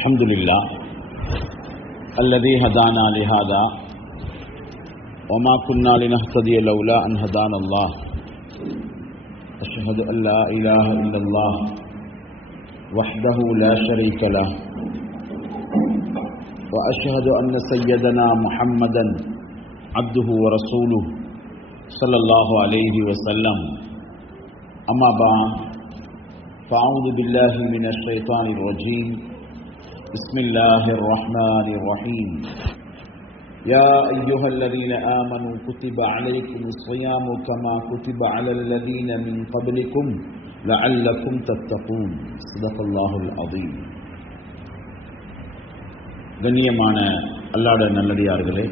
الحمد لله الذي هدانا لهذا وما كنا لنهتدي لولا أن هدانا الله أشهد أن لا إله إلا الله وحده لا شريك له وأشهد أن سيدنا محمدا عبده ورسوله صلى الله عليه وسلم أما بعد فأعوذ بالله من الشيطان الرجيم بسم الله الرحمن الرحيم يا أيها الذين آمنوا كتب عليكم الصيام كما كتب على الذين من قبلكم لعلكم تتقون صدق الله العظيم. கண்ணியமான அல்லாஹ்வுடைய நல்லடியார்களே,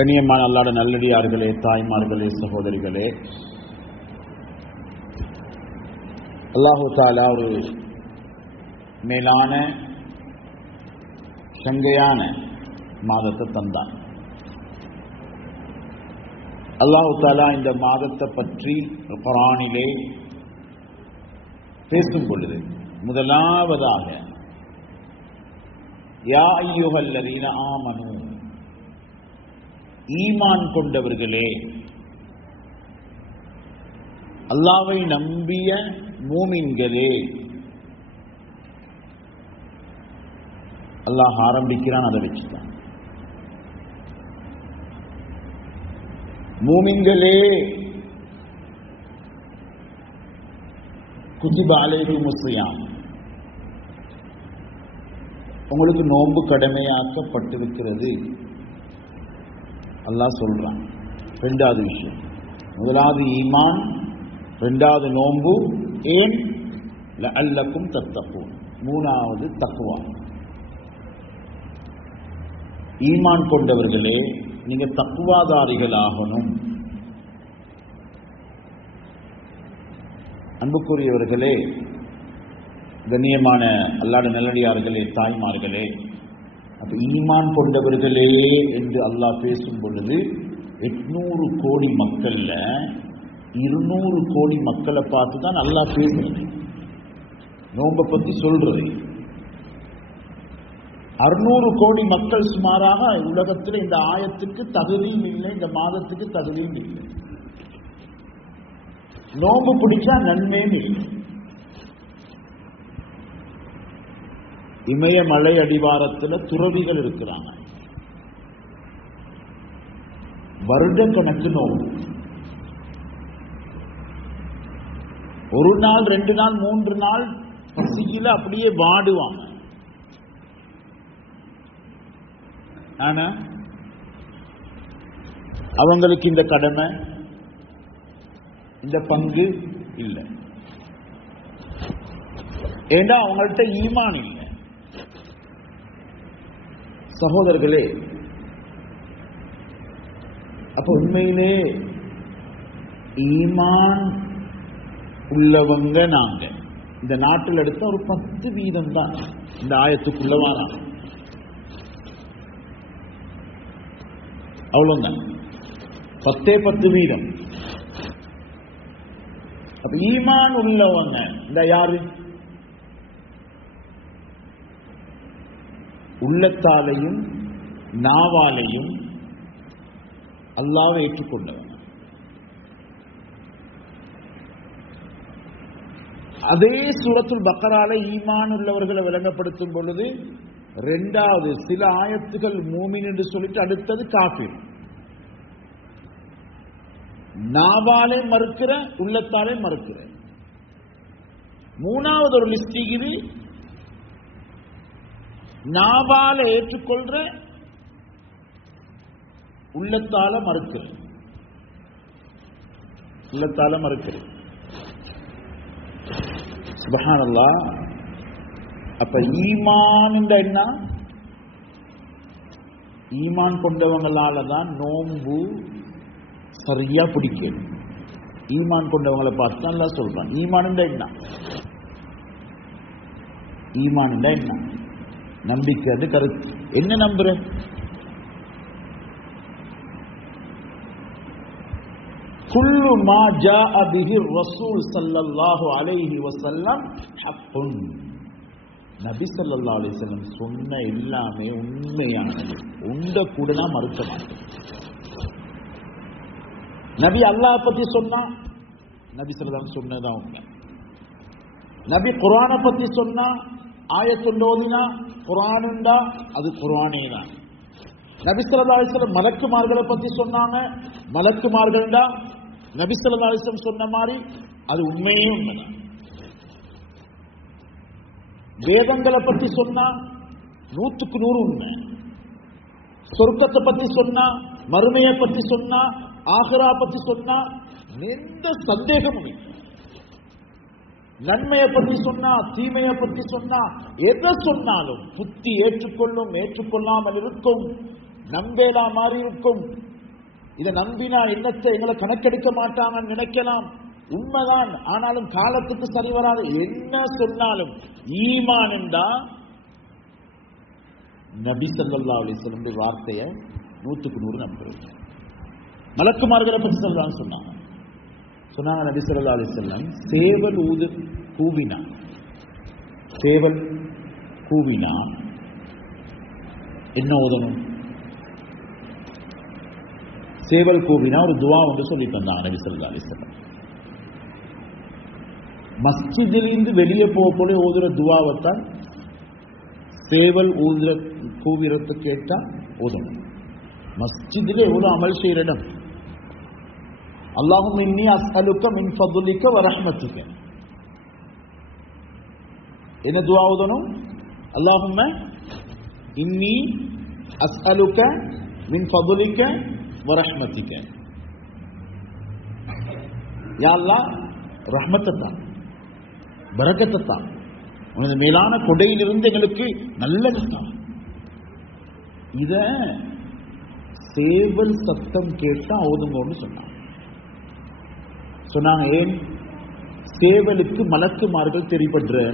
கண்ணியமான அல்லாஹ்வுடைய நல்லடியார்களே, தாய்மார்களே, சகோதரிகளே, அல்லாஹு தஆலா ஒரு மேலான சங்கையான மாதத்தை தந்தான். அல்லாஹு தஆலா இந்த மாதத்தை பற்றி குர்ஆனிலே பேசும் பொழுது முதலாவதாக யா அய்யுஹல்லதீன ஆமனூ, ஈமான் கொண்டவர்களே, அல்லாஹ்வை நம்பிய மூமின்களே. அல்லாஹ் ஆரம்பிக்கிறான், அதை வச்சுதான் மூமின்களே குத்திப அலைக்குமுஸ் ஸியாம், உங்களுக்கு நோன்பு கடமையாக்கப்பட்டிருக்கிறது அல்லாஹ் சொல்றான். ரெண்டாவது விஷயம், முதலாவது ஈமான், ரெண்டாவது நோன்பு. ஏன்? லஅல்லக்கும் தத்தகூன், மூணாவது தக்வா. ஈமான் கொண்டவர்களே, நீங்க தக்வாதாரிகளாகணும். அன்புக்குரியவர்களே, கண்ணியமான அல்லாஹ்வுடைய நல்லடியார்களே, தாய்மார்களே, அப்ப ஈமான் கொண்டவர்களே என்று அல்லாஹ் பேசும் பொழுது 800 கோடி மக்கள்ல 200 கோடி மக்களை பார்த்து தான் அல்லாஹ் பேசுறது, நோன்பை பத்தி சொல்றது. 600 கோடி மக்கள் சுமாராக உலகத்தில் இந்த ஆயத்துக்கு தகுதியும் இல்லை, இந்த மாதத்துக்கு தகுதியும் இல்லை. நோன்பு பிடிச்சா நன்மையும் இல்லை. இமயமலை அடிவாரத்தில் துறவிகள் இருக்கிறாங்க, வருட கணக்கு நோன்பு. ஒரு நாள், 2 நாள், 3 நாள் பசியில அப்படியே வாடுவாங்க. ஆனா அவங்களுக்கு இந்த கடமை, இந்த பங்கு இல்லை. ஏண்டா அவங்கள்ட்ட ஈமான் இல்லை. சகோதரர்களே, அப்ப உண்மையிலே ஈமான் உள்ளவங்க நாங்க இந்த நாட்டில் எடுத்த ஒரு 10% தான் இந்த ஆயத்துக்குள்ள வராங்க. அவ்வளவுதான், 10%. அப்ப ஈமான் உள்ளவங்க இந்த யாரு? உள்ளத்தாலையும் நாவாலையும் அல்லாஹ்வை ஏற்றுக்கொண்டவங்க. அதே சூரத்துல் பக்கரால ஈமான் உள்ளவர்களை விளங்கப்படுத்தும் பொழுது ரெண்டாவது சில ஆயத்துகள் மூமின் என்று சொல்லிட்டு அடுத்தது காஃபிர். நாவாலே மறுக்கிற, உள்ளத்தாலே மறுக்கிற. மூணாவது ஒரு லிஸ்ட் இது, நாவால ஏற்றுக்கொள்ற, உள்ளத்தால மறுக்கிற. உள்ளத்தால மறுக்கிறது. சுப்ஹானல்லாஹ். அப்ப ஈமான் என்ன? ஈமான் கொண்டவங்களால தான் நோன்பு சரியா பிடிக்கும். ஈமான் கொண்டவங்களை பார்த்து நல்லா சொல்றான். ஈமான் என்ன? ஈமான் என்ன? நம்பிக்கை. அது கருத்து. என்ன நம்புற? குல்லு மா ஜாஅ பிஹி ரசூல் ஸல்லல்லாஹு அலைஹி வஸல்லம் ஹக்குன். நபி ஸல்லல்லாஹு அலைஹி வஸல்லம் சொன்ன எல்லாமே உண்மையானது. உண்ட கூட நான் மறுக்க மாட்டேன். நபி அல்லாஹ் பத்தி சொன்னா நபி ஸல்லல்லாஹு அலைஹி வஸல்லம் சொன்னதான் உண்மை. நபி குர்ஆனை பத்தி சொன்னா ஆயத்துல் ஓதினா குர்ஆனுண்டா அது குர்ஆனே தான். நபி ஸல்லல்லாஹு அலைஹி வஸல்லம் மலக்குமார்களை பத்தி சொன்னாங்க, மலக்குமார்கள்டா நபி ஸல்லல்லாஹு அலைஹி வஸல்லம் சொன்ன மாதிரி அது உண்மையே உண்மைதான். வேதங்களை பத்தி சொன்னா 100க்கு 100 உண்மை. சொர்க்கத்தை பத்தி சொன்னா, மறுமையை பத்தி சொன்னா, ஆகிரா பத்தி சொன்னா எந்த சந்தேகமும் இல்லை. நன்மையை பத்தி சொன்னா, தீமையை பத்தி சொன்னா, எதை சொன்னாலும் புத்தி ஏற்றுக்கொள்ளும், ஏற்றுக்கொள்ளாமல் இருக்கும், நம்பேலா மாறி இருக்கும். இதை நம்பினா என்னத்தை எங்களை கணக்கெடுக்க மாட்டாங்கன்னு நினைக்கலாம். உண்மைதான். ஆனாலும் காலத்துக்கு சரி வராது. என்ன சொன்னாலும் ஈமான் என்றா நபி ஸல்லல்லாஹு அலைஹி வஸல்லம் வார்த்தையை 100க்கு 100 நம்புறோம். மலக்குமார்களை பற்றி சொல்லலாம்னு சொன்னாங்க. நபி ஸல்லல்லாஹு அலைஹி வஸல்லம் சேவல் கூவினா, சேவல் கூவினா என்ன ஓதணும்? சேவல் கூவினா ஒரு துவா ஒன்று சொல்லி தந்தாங்க நபி ஸல்லல்லாஹு அலைஹி வஸல்லம். மஸ்ஜிதிலிருந்து வெளியே போல ஓதுற துவாவைத்தான் சேவல் கூவிரத்தை கேட்டா ஓதணும். மஸ்ஜிதில் எவ்வளவு அமல் செய்யற இடம். அல்லாஹும்ம இன்னி அஸ்அலுக மின் ஃபضلிக வ ரஹ்மத்திக. என்ன துஆ ஓதணும்? அல்லாஹும்ம இன்னி அஸ்அலுக மின் ஃபضلிக வ ரஹ்மத்திக. யா அல்லாஹ் ரஹ்மத்தை தான், பரக்கத்தை தான், உனது மேலான கொடையிலிருந்து எங்களுக்கு நல்லது தான். இத சேவல் சத்தம் கேட்டா ஓதுங்கன்னு சொன்னாங்க. ஏன்? சேவலுக்கு மலக்குமார்கள் தெரிபடுற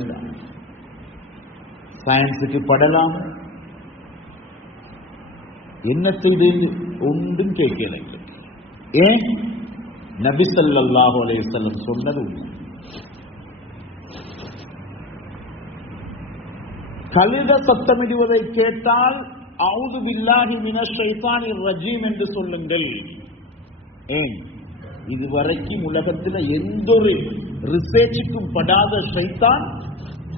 சயின்ஸுக்கு படலாம். என்ன செய்து ஒன்றும் கேட்கல. ஏன்? நபி ஸல்லல்லாஹு அலைஹி வஸல்லம் சொன்னது உண்மை. கழுத சத்தமிடுவதை கேட்டால் அஊது பில்லாஹி மினஷ் ஷைத்தானிர் ரஜீம் என்று சொல்லுங்கள். ஏன்? இதுவரைக்கும் உலகத்தில் எந்த ஒரு ரிசர்ச்சுக்கும் படாத ஷைத்தான்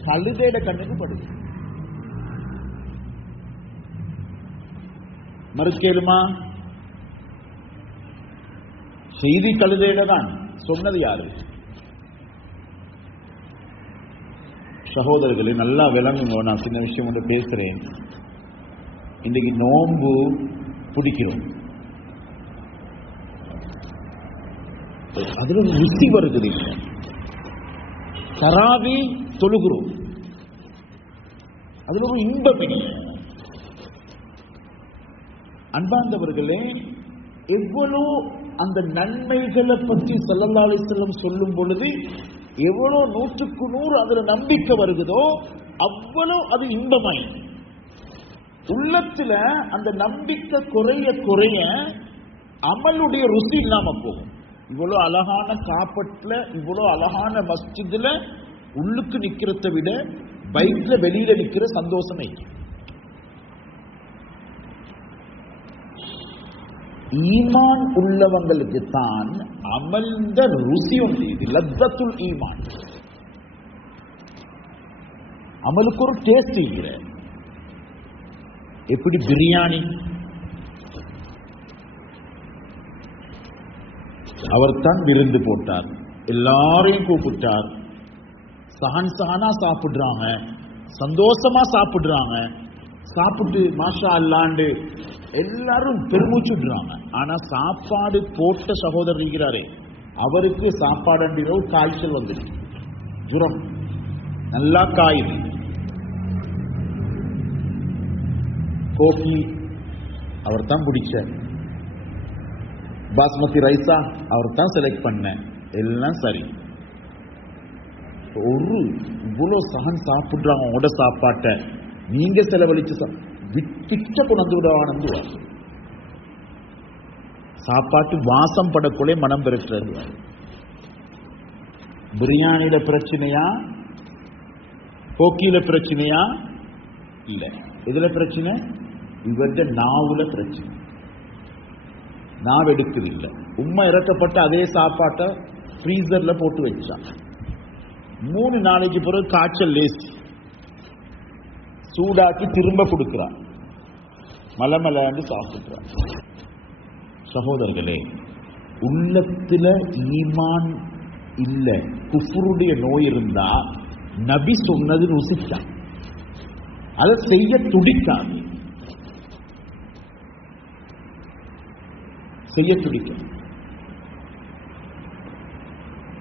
கழுதையிட கண்ணுக்கு படுது. மறுக்கேளுமா? செய்தி கழுதையிட தான். சொன்னது யாரு? சகோதரர்களே, நல்லா விளங்குங்க. நான் சின்ன விஷயம் ஒன்று பேசுறேன். இன்னைக்கு நோன்பு பிடிக்கிறோம், அதுல ஒரு ருசி வருது. தராவி தொழுகிறோம், அதுல ஒரு இன்பம். அன்பார்ந்தவர்களே, எவ்வளோ அந்த நன்மைகளை பற்றி ஸல்லல்லாஹு அலைஹி வஸல்லம் சொல்லும் பொழுது எவ்வளோ 100க்கு 100 அதுல நம்பிக்கை வருகிறதோ அவ்வளோ அது இன்பமாய். உள்ளத்துல அந்த நம்பிக்கை குறைய குறைய அமலுடைய ருசி இல்லாம போகும். இவ்வளோ அழகான காப்பட்ல, இவ்வளோ அழகான மஸ்ஜிதுல உள்ளுக்கு நிக்கிறத விட பைக்ல வெளியில நிக்கிற சந்தோஷமே. ஈமான் உள்ளவங்களுக்கு தான் அமல்ந்த ருசி உண்டு. இது லத்தத்துல் ஈமான். அமலுக்கு ஒரு டேஸ்ட் இருக்கிற. எப்படி பிரியாணி, அவர் தான் விருந்து போட்டார், எல்லாரையும் கூப்பிட்டார், சஹன் சஹனா சாப்பிடுறாங்க, சந்தோஷமா சாப்பிடுறாங்க, சாப்பிட்டு மாஷா அல்லாண்டு எல்லாரும் பெருமூச்சு விடுறாங்க. ஆனா சாப்பாடு போட்ட சகோதரர் இருக்கிறாரே, அவருக்கு சாப்பாடு காய்ச்சல் வந்துருக்கு, ஜுரம். நல்லா காயுது. கோபி அவர் தான் பிடிச்சார், பாஸ்மதி ரைஸா அவர் தான் செலக்ட் பண்ண, எல்லாம் சரி. ஒரு இவ்வளவு சகன் சாப்பிடுறாங்க உங்களோட சாப்பாட்டை, நீங்க செலவழிச்சு விட்டிச்ச கொண்டு விடவானது. சாப்பாட்டு வாசம் படக்குள்ளே மனம் பெருக்கிறது. பிரியாணியில பிரச்சனையா, கோக்கியில பிரச்சனையா? இல்ல. இதுல பிரச்சனை இவர்கிட்ட நாவுல பிரச்சனை. நாவு எடுக்குது இல்ல. உண்மை இறக்கப்பட்ட அதே சாப்பாட்டை ஃப்ரீசர்ல போட்டு வச்சா 3 நாளைக்கு பிறகு காய்ச்சல் லேசி சூடாக்கி திரும்ப கொடுக்கிறான், மலமலன்னு சாப்பிடுறான். சகோதரர்களே, உள்ளத்துல ஈமான் இல்ல, குஃப்ருடைய நோய் இருந்தா நபி சொன்னது ருசிச்சான், அதை செய்ய துடித்தான், செய்ய துடிக்க.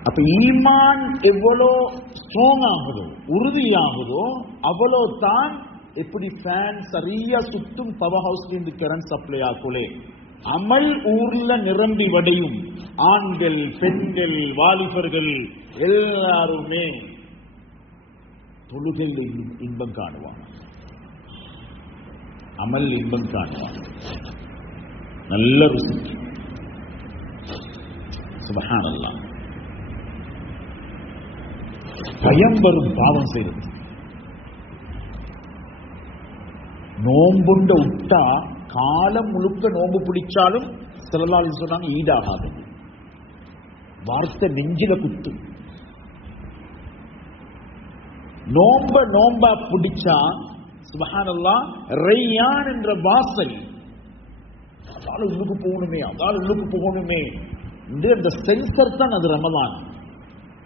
அப்ப ஈமான் எவ்வளோ ஸ்ட்ராங் ஆகுதோ, உறுதியாகுதோ, அவ்வளோ தான். எப்படி ஃபேன் சரியா சுத்தும் பவர் ஹவுஸ்ல இருந்து கரண்ட் சப்ளை ஆகுலே, அமல் ஊர்ல நிரம்பி வடையும். ஆண்கள், பெண்கள், வாலிபர்கள் எல்லாருமே தொழுகையில் இன்பம் காணுவாங்க, அமல் இன்பம் காணுவாங்க, நல்ல ருசி. சுப்ஹானல்லாஹ். பயம் வரும் பாவம் செய்வது. நோம்புண்ட விட்டா காலம் முழுக்க நோம்பு பிடிச்சாலும் ஸல்லல்லாஹு அலைஹி சொன்னாங்க ஈடாகாது. வார்த்தை நெஞ்சில குத்து. நோம்பா பிடிச்சா சுப்ஹானல்லாஹ், ரையான் என்ற வாசல், அதால உள்ளுக்கு போகணுமே, அதால உள்ளுக்கு போகணுமே, அந்த சென்சர் தான் அது ரமலான்.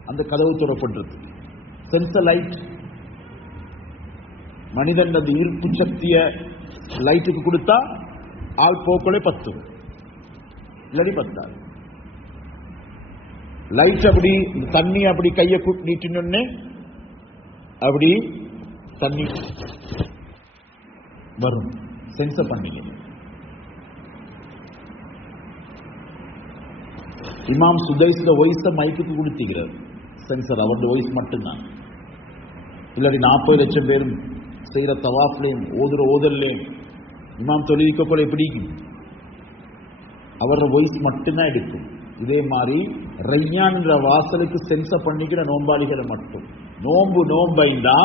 அந்த கதவு துறப்பட்டிருக்கு. சென்சர் லைட், மனிதன் அந்த ஈர்ப்பு சக்திய லைட்டுக்கு கொடுத்தா ஆள் போக்களே 10, இல்லாடி 10. லைட் அப்படி தண்ணி அப்படி கையை நீட்டினே அப்படி தண்ணி வரும். சென்சர் பண்ணீங்க. இமாம் சுதைஸ்ல வாய்ஸ் மைக்கு கொடுத்திருக்கிறார். சென்சர் அவருடைய வாய்ஸ் மட்டும்தான். இல்லாட்டி 40 லட்சம் பேரும் செய்யற தவாஃப்லையும் ஓதல்லையும் இமாம் தொழிலிக்க போல எப்படி அவரோட வாய்ஸ் மட்டும்தான் எடுக்கும். இதே மாதிரி ரையான் என்ற வாசலுக்கு சென்சர் பண்ணிக்கிற நோம்பாளிகளை மட்டும். நோம்பைந்தா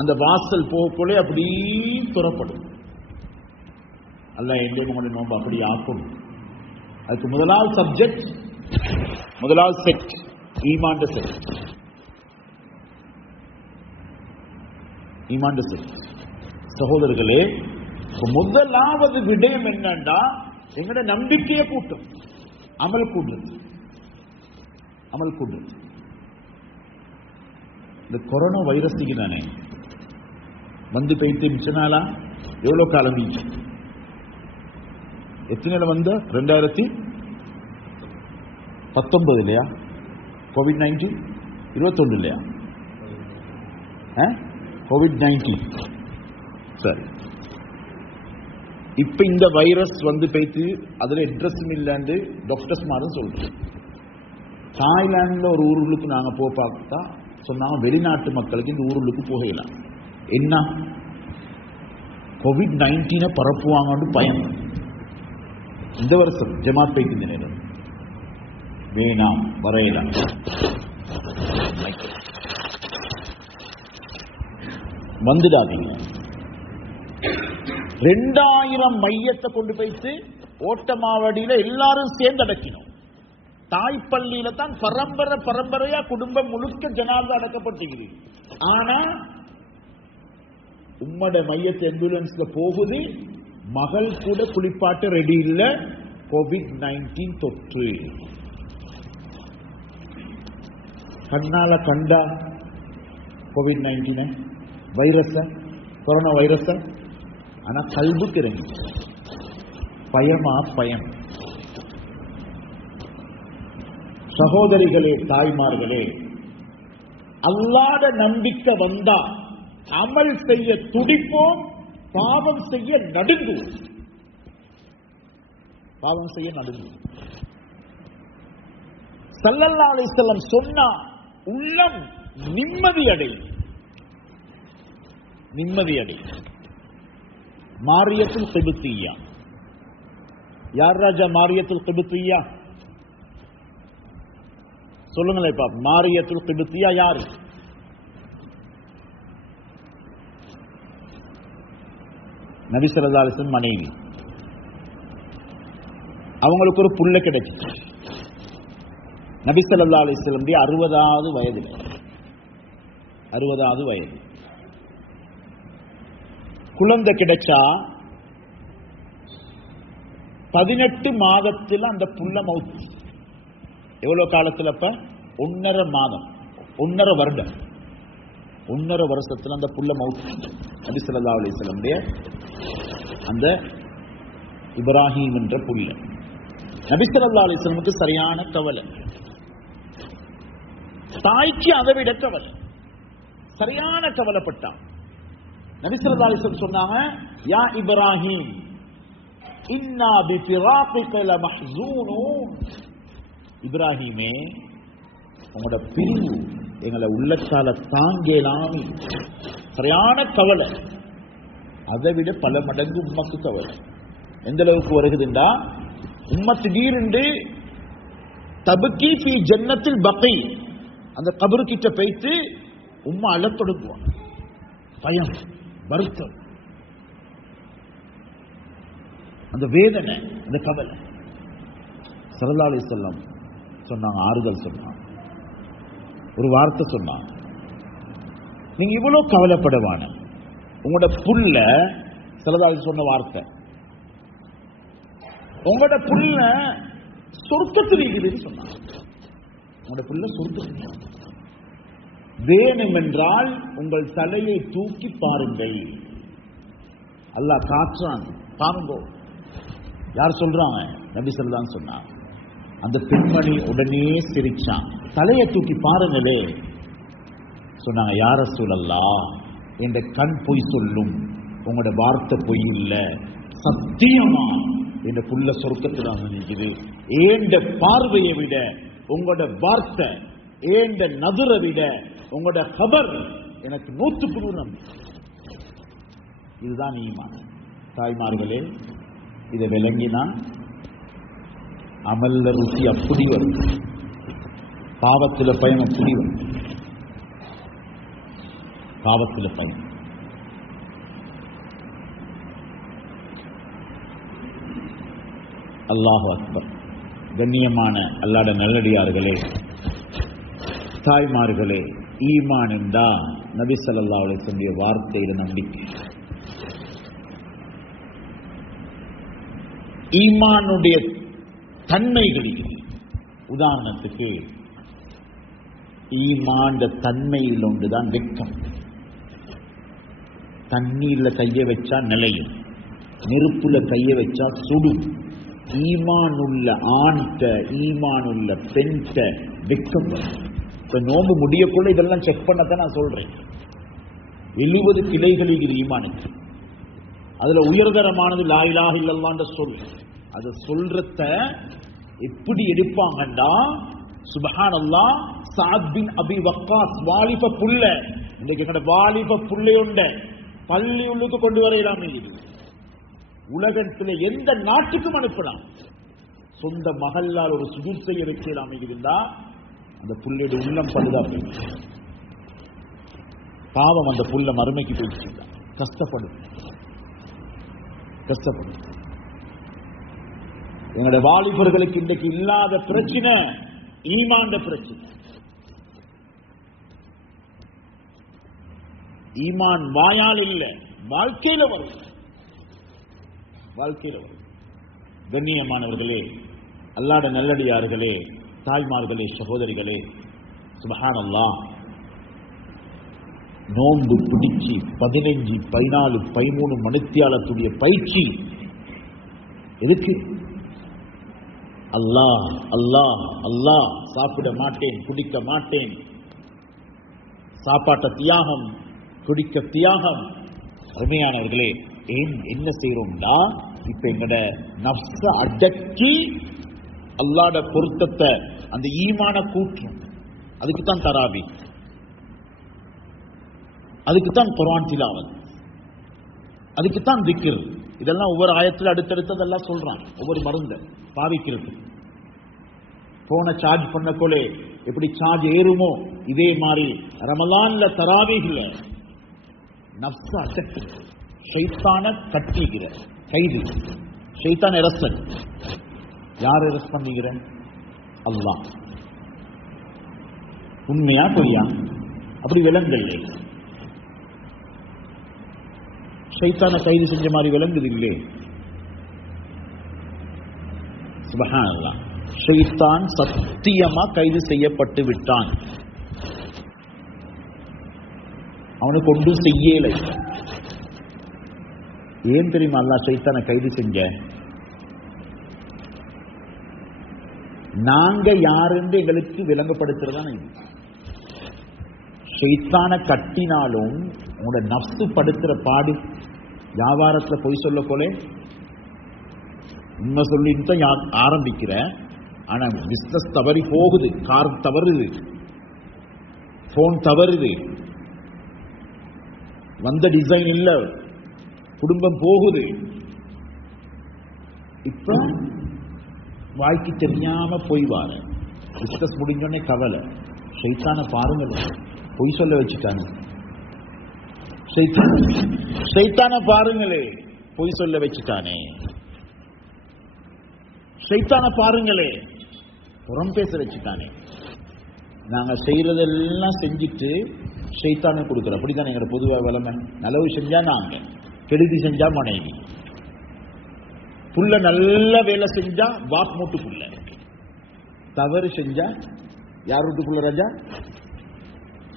அந்த வாசல் போகக்குள்ளே அப்படி துறப்படும். அல்லாஹ் எங்கேயும் உங்களுடைய நோம்பு அப்படி ஆக்கும். அதுக்கு முதலாவது சப்ஜெக்ட், முதலாவது செட் ஈமான் செட். ஈமான் செட். சகோதரர்களே, முதலாவது விடயம் என்னண்டா எங்கட நம்பிக்கையை கூட்டும், அமல் கூடுறது. அமல் கூடுறது. இந்த கொரோனா வைரஸ் தானே வந்து போயிட்டு மிச்சனாலா எவ்வளவு காலம் வீச்சு? எத்தனை வந்த 2019 இல்லையா? கோவிட்-19 21 இல்லையா? கோவிட்-19 சரி. இப்ப இந்த வைரஸ் வந்து போயிட்டு அதுல அட்ரஸும் இல்லைன்னு டாக்டர்ஸ் மாரும் சொல்றோம். தாய்லாந்துல ஒரு ஊர்களுக்கு நாங்க பார்த்தா சொன்னாங்க வெளிநாட்டு மக்களுக்கு இந்த ஊர்களுக்கு போகலாம். என்ன கோவிட்-19 பரப்புவாங்கன்னு பயம். இந்த வருஷம் ஜமாத் போயிட்டு நேரம் வேணாம் வரையலாம். வந்துடாதீங்க. 2000 மையத்தை கொண்டு போயிட்டு ஓட்டமாவடியில எல்லாரும் சேர்ந்து அடக்கினோம். தாய்ப்பள்ளியில தான் பரம்பரையா குடும்பம் முழுக்க ஜனாதா அடக்கப்பட்டிருக்குது. ஆனா உம்மட மையத்து ஆம்புலன்ஸ்ல போகுது, மகள் கூட குளிப்பாட்டு ரெடி இல்ல. கோவிட்-19 தொற்று கண்ணால கண்டா கோவிட்-19 வைரஸ, கொரோனா வைரஸ. ஆனா கல்புக்கு இறங்கி பயமா பயம். சகோதரிகளே, தாய்மார்களே, அல்லாஹ்ட நம்பிக்கை வந்தா அமல் செய்ய துடிப்போம், பாவம் செய்ய நடுங்குவோம். பாவம் செய்ய நடுங்குவோம். ஸல்லல்லாஹு அலைஹி வஸல்லம் சொன்னா உள்ளம் நிம்மதி அடையும். நிம்மதி அடையும். மாரியத்துல் கிப்திய்யா. யார் ராஜா மாரியத்துல் கிப்திய்யா? சொல்லுங்களேன் பாப். மாரியத்துல் கிப்திய்யா யாரு? நபி ஸல்லல்லாஹு அலைஹி வஸல்லம் மனைவி. அவங்களுக்கு ஒரு புள்ள கிடைச்சிச்சு. நபி ஸல்லல்லாஹு அலைஹி வஸல்லம் 60வது வயது. 60வது வயது குழந்தை கிடைச்சா 18 மாதத்தில் அந்த புள்ள மவுத். எவ்வளவு காலத்தில்? அப்ப 1.5 மாதம், 1.5 வருடம், 1.5 வருஷத்தில் அந்த புள்ள மவுத். நபி ஸல்லல்லாஹு அலைஹி வஸல்லம் அந்த இப்ராஹிம் என்ற புள்ள. நபி ஸல்லல்லாஹு அலைஹி வஸல்லமுக்கு சரியான கவலை. தாய்க்கு அதை விட கவலை, சரியான கவலைப்பட்டான். நபி ஸல்லல்லாஹு அலைஹி வஸல்லம் சொன்னாங்க, யா இப்ராஹிம் இன்னா பிஃபிராகிக லமஹ்ஸூனூன். இப்ராஹிமே, உங்களோட பிரிவு எங்களை உள்ளத்தால தாங்கலாம். சரியான கவலை. அதை விட பல மடங்கு உம்மக்கு கவலை. எந்த அளவுக்கு வருகுதுண்டா, உம்ம திடீரென்று தபுக்கி ஃபீ ஜன்னத்தில் பகி, அந்த கபரு கிட்ட போயிட்டு உம்மா அழத் தொடங்குவான். பயம், வருத்தம், அந்த வேதனை, அந்த கவலை. ஸல்லல்லாஹு அலைஹி வஸல்லம் சொன்னாங்க, ஆறுதல் சொன்னாங்க, ஒரு வார்த்தை சொன்னாங்க, நீங்க இவ்வளவு கவலைப்படவான. உங்களோட புள்ள, ஸல்லல்லாஹு அலைஹி சொன்ன வார்த்தை, உங்களோட புள்ள சொர்க்கத்தில் இருக்குதுன்னு சொன்னாங்க. உங்களோட புள்ள சொர்க்கத்தில். வேணும் என்றால் உங்கள் தலையை தூக்கி பாருங்கள். அல்லாஹ் காற்றான், பாருங்க. யார் சொல்றாங்க? நபி ஸல்லல்லாஹு அலைஹி சொன்னாங்க. அந்த பெண்மணி உடனே சிரிச்சான். தலையை தூக்கி பாருங்களே. சொன்னாங்க, யா ரசூலல்லாஹ், என்ற கண் பொய் சொல்லும், உங்களோட வார்த்தை பொய் இல்ல, சத்தியமா என்ற புள்ள சொர்க்கத்தில் நினைக்குது. ஏண்ட பார்வையை விட உங்களோட வார்த்தை, ஏண்ட நதுரை விட உங்களோட கபர் எனக்கு 100% நம்பிக்கை. இதுதான் ஈமான். தாய்மார்களே, இதை விளங்கினா அமல்ல ருசி அப்படி வரும், பாவத்தில் பயம் அப்படி வரும். பாவத்தில் பயம். அல்லாஹு அக்பர். கண்ணியமான அல்லாஹ்வுடைய நல்லடியார்களே, தாய்மார்களே, ஈமான் என்றா நபி ஸல்லல்லாஹு அலைஹி வஸல்லம் வார்த்தையில நம்பிக்கை. ஈமானுடைய தன்மைகளில் உதாரணத்துக்கு ஈமான் தன்மையில் ஒன்றுதான் வெட்கம். தண்ணீர்ல கைய வச்சா நிலையும், நெருப்புல கைய வச்சா சுடும். ஈமான் உள்ள ஆண்ட, ஈமான் உள்ள பெண்ட வெட்கம் வரும். இப்ப நோம்பு முடியக்குள்ள இதெல்லாம் செக் பண்ணத்தான் நான் சொல்றேன். 70 கிளைகள் இது ஈமானுக்கு. அதுல உயர்தரமானது லா இலாஹ இல்லல்லாஹ்ன்ற சொல். அது சொல்றத எப்படி எடுப்பாங்கண்டா, சுப்ஹானல்லாஹ், சஅத் பின் அபி வக்காஸ் வாலிப புள்ள, இன்னைக்கு எங்கட வாலிப புள்ளையுண்ட பள்ளி உள்ளுக்கு கொண்டு வரையலாம். உலகத்தில் எந்த நாட்டுக்கும் அனுப்பலாம். சொந்த மகளால் ஒரு சுஜூத் செய்ய வைக்கலாம் இருந்தா அந்த புள்ளையோட உள்ளம் பழுதாப்பி பாவம். அந்த புள்ள மறுமைக்கு போயிட்டு கஷ்டப்படும், கஷ்டப்படும். எங்களுடைய வாலிபர்களுக்கு இன்றைக்கு இல்லாத பிரச்சனை ஈமான் பிரச்சனை. ஈமான் வாயால் இல்ல, வாழ்க்கையில வரும், வாழ்க்கையில வரும். கண்ணியமானவர்களே, அல்லாஹ்வுடைய நல்லடியார்களே, தாய்மார்களே, சகோதரிகளே, சுப்ஹானல்லாஹ், நோன்பு பிடிச்சி 15, 14, 13 மணித்தியாலத்துடைய பயிற்சி எதுக்கு? அல்லாஹ் அல்லாஹ் அல்லாஹ். சாப்பிட மாட்டேன், குடிக்க மாட்டேன், சாப்பாட்ட தியாகம், குடிக்க தியாகம். அருமையானவர்களே, ஏன் என்ன செய்யறோம்னா, இப்ப எங்கட நஃப்ஸ அடக்கி அல்லாஹ்ட பொருத்தத்தை, அந்த ஈமான கூற்றும். அதுக்குத்தான் தராவி, அதுக்குத்தான் குர்ஆன் திலாவத், அதுக்குத்தான் திக்ர். இதெல்லாம் ஒவ்வொரு ஆயத்தில் அடுத்தடுத்ததெல்லாம் சொல்றான், ஒவ்வொரு மருந்து பாவிக்கிறது. போன சார்ஜ் பண்ணக்கோலே எப்படி சார்ஜ் ஏறுமோ இதே மாதிரி ரமலான்ல தராவீஹ்ல நஃப்ஸ அடக்கி ஷைத்தான கட்டிக்கிற கைது. ஷைத்தான் அரசன். யார் அரஸ்ட் பண்ணிக்கிற? அல்லாஹ். உண்மையா பொய்யா? அப்படி விளங்கல்லே. ஷைத்தான கைது செஞ்ச மாதிரி விளங்குது இல்லே. சுப்ஹானல்லாஹ். ஷைத்தான் சத்தியமா கைது செய்யப்பட்டு விட்டான். அவனுக்கு ஒன்றும் செய்யலை. ஏன் தெரியுமா அல்லாஹ் ஷைத்தானை கைது செஞ்ச? நாங்க யாருன்னு எங்களுக்கு விளங்கப்படுத்துறதான. ஷைத்தானை கட்டினாலும் உங்களோட நஃப்ஸ் படுத்துற பாடு. வியாபாரத்துல பொய் சொல்ல போலே உண்மை சொல்லிட்டு தான் ஆரம்பிக்கிற. ஆனா பிசினஸ் தவறி போகுது, கார் தவறுது, போன் தவறுது, வந்த டிசைன் இல்ல, குடும்பம் போகுது. இப்ப வாய்க்கு தெரியாம போய் வார. பிசினஸ் முடிஞ்சோடனே கவலை. ஷைத்தான பாருங்கள், பொய் சொல்ல வச்சுட்டாங்க. ஷைத்தான பாருங்களே, பொய் சொல்ல வச்சுட்டானே. ஷைத்தான பாருங்களே, புறம் பேச வச்சுட்டானே. நாங்க செய்யறதெல்லாம் செஞ்சுட்டு ஷைத்தானை கொடுக்குறோம். அப்படித்தான் எங்க பொதுவா வளமை. நலவு செஞ்சா நாங்க, கெடுதி செஞ்சா மனைவி, புள்ள நல்ல வேலை செஞ்சா பாப் மூட்டு புள்ள, தவறு செஞ்சா யார் வீட்டுக்குள்ள ராஜா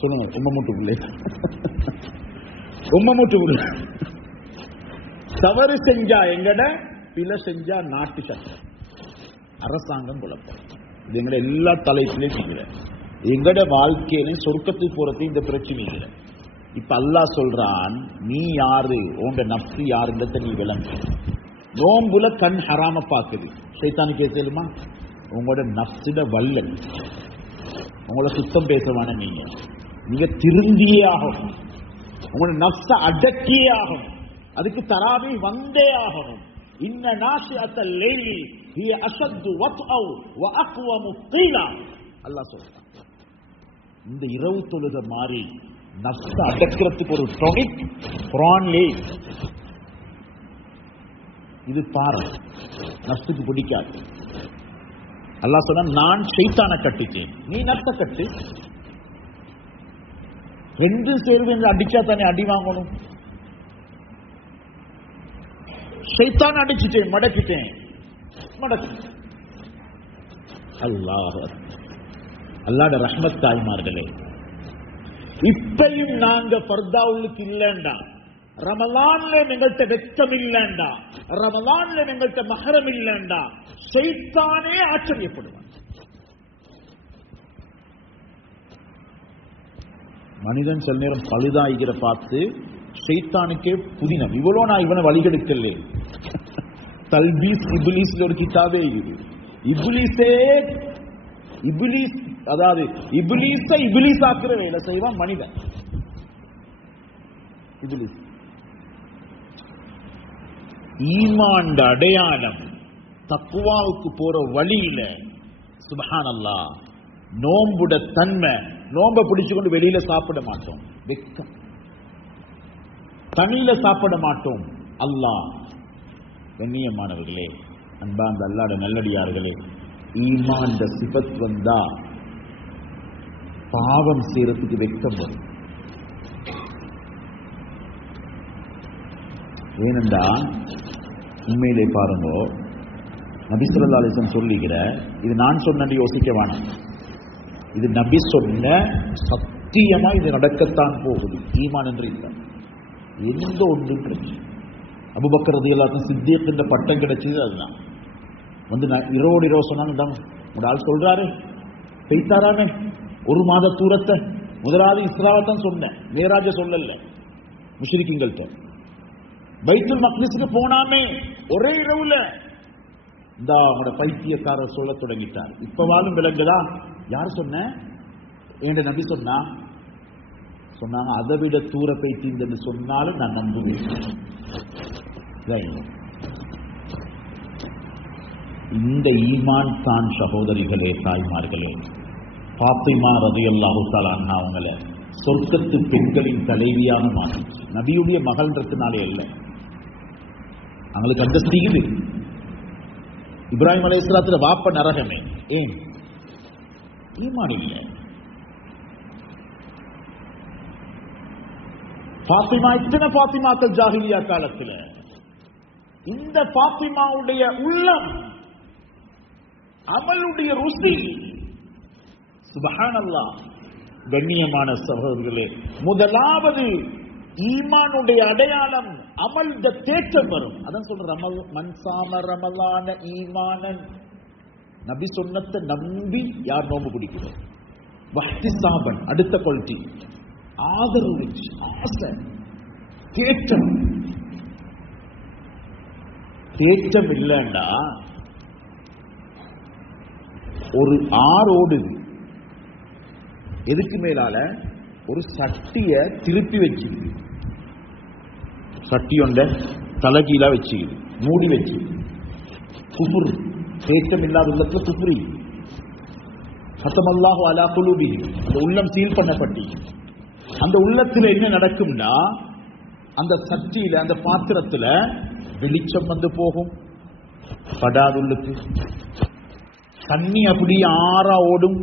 சொல்லுங்க? உம்ம மூட்டுக்குள்ளே. உம்ம மூட்டுக்குள்ள. தவறு செஞ்சா எங்கட, பிழை செஞ்சா நாட்டு சட்டம், அரசாங்கம் குழப்பம். இது எங்கட எல்லா தலைப்பிலையும் செய்கிற. எங்கட வாழ்க்கையில சொர்க்கத்துக்கு போறது இந்த பிரச்சனை இல்லை. இப்ப அல்லாஹ் சொல்றான், நீ யாரு, உங்க நஃப்ஸ் யாருன்றத நீ விளங்கு. நோம்புல கண் ஹராம பாக்குது. ஷைத்தானுக்கு தெரியுமா? உங்களோட நஃப்ஸிட வல்லல். உங்களை சுத்தம் பேசவான நீங்க திருந்தியே ஆகணும். உங்களோட நஃப்ஸ அடக்கியே ஆகணும். அதுக்கு தராவி வந்தே ஆகணும். இன்ன நாஷிஅத்தல் லைலி ஹிய அஷத்து வத்அவ் வ அக்வமு கீலா. அல்லாஹ் சொல்றான், இந்த இரவு தொழுக மாதிரி நஃப்ஸ அடக்கிறதுக்கு ஒரு டானிக் குர்ஆன்லே. இது பாரு, நஃப்ஸுக்கு பிடிக்காது. அல்லாஹ் சொன்னா, நான் ஷைத்தானை கட்டிட்டேன், நீ நஃப்ஸ கட்டு. ரெண்டும் சேர்ந்து என்று அடிச்சா தானே அடி வாங்கணும். ஷைத்தான் அடிச்சுட்டேன், மடக்கிட்டேன், மடக்கு. அல்லாஹ், அல்லாஹ்வுடைய ரஹ்மத் தாய்மார்களே. இப்பையும் நாங்க ஃபர்தாவுக்கு இல்லண்டா, ரமலான்ல எங்கள்கிட்ட வெட்கம் இல்லண்டா, ரமலான்ல எங்கள்கிட்ட மஹரம் இல்லண்டா, ஷைத்தானே ஆச்சரியப்படுவான். மனிதன் சில நேரம் பழுதாகிற பார்த்து ஷைத்தானுக்கே புதினம். இவ்வளோ நான் இவனை வழிகெடுக்கல. தல்பீஸ் இப்லீஸ்ல ஒரு கிதாபே இது. இப்லீஸ் அதாவது இப்லீஸை இப்லீஸ் ஆக்குற வேலை செய்வான் மனிதன். இப்லீஸ் ஈமான் அடையாளம், தக்வாவுக்கு போற வழியில சுப்ஹானல்லாஹ். நோம்புட தன்மை, நோம்ப பிடிச்சுக்கொண்டு வெளியில சாப்பிட மாட்டோம், வெக்கம். தனியில சாப்பிட மாட்டோம். அல்லாஹ். கண்ணியமானவர்களே, அன்பார்ந்த அல்லாஹ்வுடைய நல்லடியார்களே, ஈமான் சிஃபத் வந்தா பாவம் செய்யறதுக்கு வெக்கம் வரும். ஏனென்றா உண்மையிலே பாருங்க, நபி ஸல்லல்லாஹு அலைஹி வஸல்லம் சொல்லுகிற, இது நான் சொன்னது யோசிக்க வேணாம், இது நபி சொன்ன சத்தியமா இது நடக்கத்தான் போகுது. ஈமான் என்று இல்லை, எந்த ஒன்றும் பிரச்சனை. அபூபக்கர் ரலியல்லாஹு அன்ஹு சித்தீக் என்ற பட்டம் கிடைச்சது அதுதான். வந்து இரவு சொன்னாங்க, உங்க ஆள் சொல்றாரு பெய்தாரானே 1 மாத தூரத்தை முதலாவது இஸ்ராவை தான் சொன்னேன், மேராஜ சொல்லல. முஷ்ரிக்கீங்கள்ட்ட பைத்துல் மக்னிஸ்க்கு போனாமே ஒரே இரவுல இந்த அவனோட பைத்தியக்காரர் சொல்ல தொடங்கிட்டார். இப்பவாலும் விளங்குதா? யார் சொன்ன? என் நபி சொன்னாங்க, அதை விட தூர பைத்தியன்னு சொன்னாலும் நான் நம்புவேன். இந்த ஈமான் தான் சகோதரிகளே, தாய்மார்களே, பாத்திமா ரலியல்லாஹு தஆலா அன்ஹா அவங்கள சொர்க்கத்து பெண்களின் தலைவியாக மாற்றி, நபியுடைய மகள்ன்றதுனாலே அல்ல, அவங்களுக்கு அந்தஸ்து இது. இப்ராஹிம் அலைஹிஸ்ஸலாத்துல வாப்ப நரகமே, ஏன்? ஈமான் இல்லை. பாத்திமா, இத்தனை பாத்திமாக்கள் ஜாஹிலியா காலத்தில், இந்த பாத்திமாவுடைய உள்ளம், அமலுடைய ருசி, சுப்ஹானல்லாஹ். கண்ணியமான சகோதரர்களே, முதலாவது ஈமானுடைய அடையாளம் அமல் தேற்றம் வரும். அதான் சொல்ற மன்சாம ரமலான ஈமானன், நபி சொன்னத்தை நம்பி யார் நோம்பு பிடிக்கிறோம். வஹ்தி சாபன், அடுத்த குவாலிட்டி ஆதரவு, ஆசை, தேற்றம். தேற்றம் இல்லைன்னா ஒரு ஆறோடு எதுக்கு மேலால ஒரு சட்டிய திருப்பி வச்சு, சட்டி ஒண்ட தலைகீழா வச்சு மூடி வச்சு, குஃபுர், தேற்றம் இல்லாத உள்ளத்துல குஃப்ரி. ஹத்தமல்லாஹு அலா குலூபிஹி, அந்த உள்ளம் சீல் பண்ணப்பட்டி. அந்த உள்ளத்துல என்ன நடக்கும்னா, அந்த சட்டியில, அந்த பாத்திரத்துல வெளிச்சம் வந்து போகும், படாதுள்ளுக்கு தண்ணி அப்படியே ஆறா ஓடும்,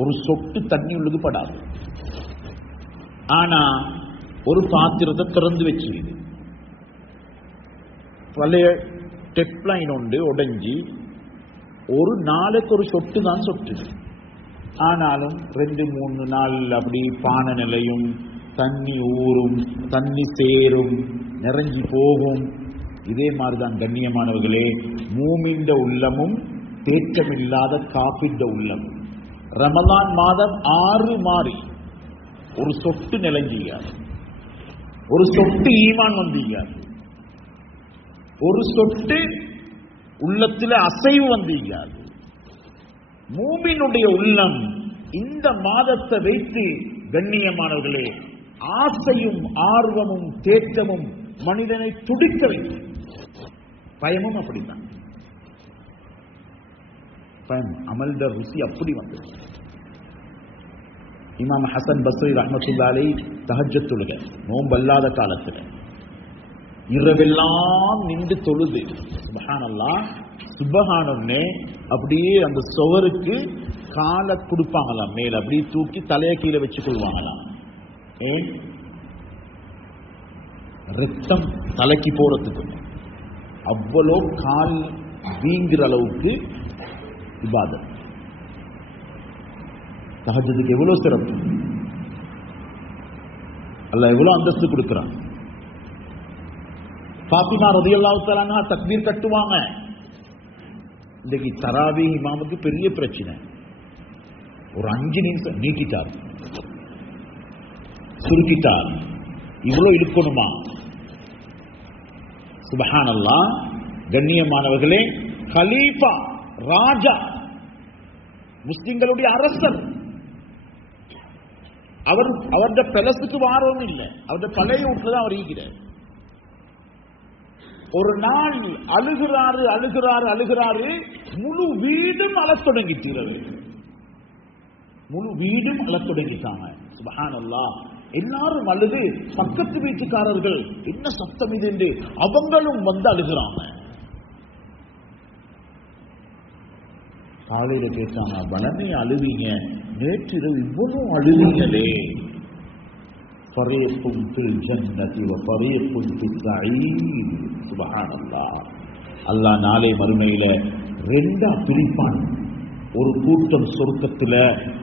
ஒரு சொட்டு தண்ணி உள்ளது படாது. ஆனா ஒரு பாத்திரத்தை திறந்து வச்சு, பழைய டெப்லைன் ஒன்று உடைஞ்சி ஒரு நாளைக்கு ஒரு சொட்டு தான் சொட்டுது. ஆனாலும் 2-3 நாள் அப்படி பானை நிலையும், தண்ணி ஊறும், தண்ணி சேரும், நிறைஞ்சி போகும். இதே மாதிரிதான் கண்ணியமானவர்களே, மூமின்ற உள்ளமும் தேற்றமில்லாத காபின்ற உள்ளமும். ரமலான் மாதம் 6 மாறி ஒரு சொட்டு நிலைஞ்சிய, ஒரு சொட்டு ஈமான் வந்தீங்க, ஒரு சொட்டு உள்ளத்தில் அசைவு வந்தீங்க. மூமினுடைய உள்ளம் இந்த மாதத்தை வைத்து கண்ணியமானவர்களே, ஆசையும் ஆர்வமும் தேற்றமும் மனிதனை துடிக்க வைக்கும். பயமும் அப்படித்தான். பயம், அமல்ட ருசி அப்படி வந்தது. இமாம் ஹசன் பஸ்ரி ரஹ்மத்துல்லாஹி அலைஹி தஹஜ்ஜத் தொழுக, நோம்பல்லாத காலத்தில் இரவெல்லாம் நின்று தொழுது, சுப்ஹானல்லாஹ் சுப்ஹானன்னே அப்படியே அந்த சுவருக்கு காலை கொடுப்பாங்களாம், மேல அப்படியே தூக்கி தலையை கீழே வச்சு கொள்வாங்களாம். ஏன்? ரத்தம் தலைக்கு போறதுக்கு. அவ்வளோ கால் வீங்குற அளவுக்கு இபாதத். தஹஜ்ஜுதுக்கு எவ்வளவு சிறப்பு, அல்லாஹ் எவ்வளவு அந்தஸ்து கொடுக்கிறான். ஃபாத்திமா ரலியல்லாஹு தஆலா அன்ஹா தக்பீர் கட்டுவாங்க. இன்னைக்கு தராவீஹ் இமாமுக்கு பெரிய பிரச்சனை. ஒரு 5 நிமிஷம் நீட்டிட்டார், சுருக்கிட்டார், இவ்வளவு இழுக்கணுமா? சுப்ஹானல்லாஹ். கண்ணியமானவர்களே, கலீஃபா, ராஜா, முஸ்லிம்களுடைய அரசர், அவருடைய பெலசுக்கு வாரவும் இல்லை, அவருடைய பழைய வீட்டுல தான் அவர் ஈகிறார். ஒரு நாள் அழுகிறாரு, முழு வீடும் அழத் தொடங்கிட்டு, முழு வீடும் அழத் தொடங்கிட்டாங்க. சுப்ஹானல்லாஹ். எல்லாரும் அழுது, பக்கத்து வீட்டுக்காரர்கள் என்ன சத்தம் இது என்று அவங்களும் வந்து அழுகிறாங்க. காலையில கேட்டாங்க, வளமே அழுவீங்க, நேற்று இரவு இவ்வளவு அழுவீங்களே. ஃபரீக்கும் ஃபில் ஜன்னதி வ ஃபரீக்கும் ஃபிஸ் ஸஈர். சுப்ஹானல்லாஹ். அல்லாஹ் நாளை மறுமையில 2ஆ பிரிப்பான். ஒரு கூட்டம் சொர்க்கத்துல,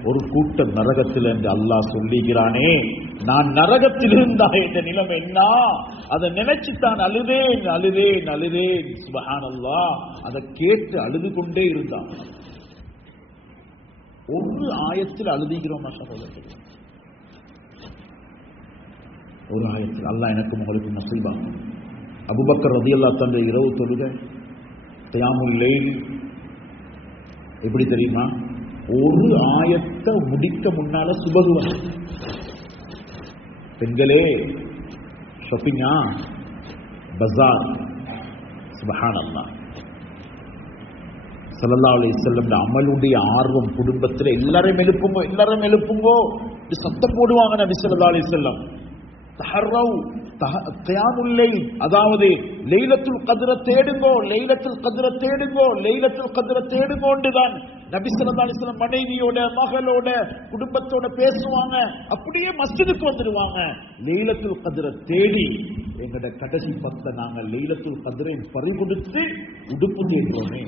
ஒரு கூட்டம் நரகத்துல என்று அல்லாஹ் சொல்லுகிறானே. நான் நரகத்தில் இருந்தா என்ற நிலைமை என்ன, அதை நினைச்சுத்தான் அழுதேன். சுப்ஹானல்லாஹ். அதை கேட்டு அழுது கொண்டே இருந்தான். ஒரு ஆயத்தில் அழுதுகிறோம் சகோதரர்களே. ஒரு ஆயத்தில் அல்லாஹ் எனக்கும் உங்களுக்கு நசீபா. அபூபக்கர் ரலியல்லாஹு தந்த இரவு தொழுகை கியாமுல் லைல் எப்படி தெரியுமா? ஒரு ஆயத்தை முடிக்க முன்னால சுபஹு. பெண்களே ஷாப்பிங்கா, பஜார், சுப்ஹானல்லாஹ். ஸல்லல்லாஹு அலைஹி வஸல்லம் அமலுடைய ஆர்வம் குடும்பத்தில் எல்லாரும் எழுப்புங்கோ சத்தம் போடுவாங்க. நபி ஸல்லல்லாஹு அலைஹி வஸல்லம் தஹர்ரவ் கியாமுல் லைல், அதாவது லைலத்துல் கத்ர தேடுங்கோ, லைலத்துல் கத்ர தேடுங்கோ, லைலத்துல் கத்ர தேடுங்கோண்டுதான் நபி ஸல்லல்லாஹு அலைஹி வஸல்லம் மனைவியோட மகளோட குடும்பத்தோட பேசுவாங்க. அப்படியே மஸ்ஜிதுக்கு வந்துடுவாங்க. லைலத்துல் கத்ர தேடி எங்கட கடைசி பத்த நாங்க லைலத்துல் கத்ரை பறிகொடுத்து உடுப்பு தேடுறோமே.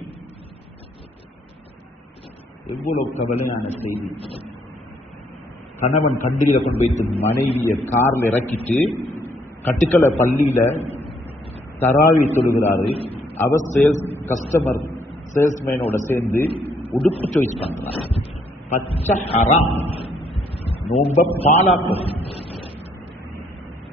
எவ்வளவு கவலையான செய்தி. கணவன் கண்டில கொண்டு வைத்து மனைவியை கார்ல இறக்கிட்டு கட்டுக்கலை பள்ளியில தராவி தொழுகிறாரு. அவர் கஸ்டமர் சேல்ஸ்மேனோட சேர்ந்து உடுப்பு சாய்ஸ் பண்றார். பச்சை ஹராம். நோம்ப பாலாக்கும்,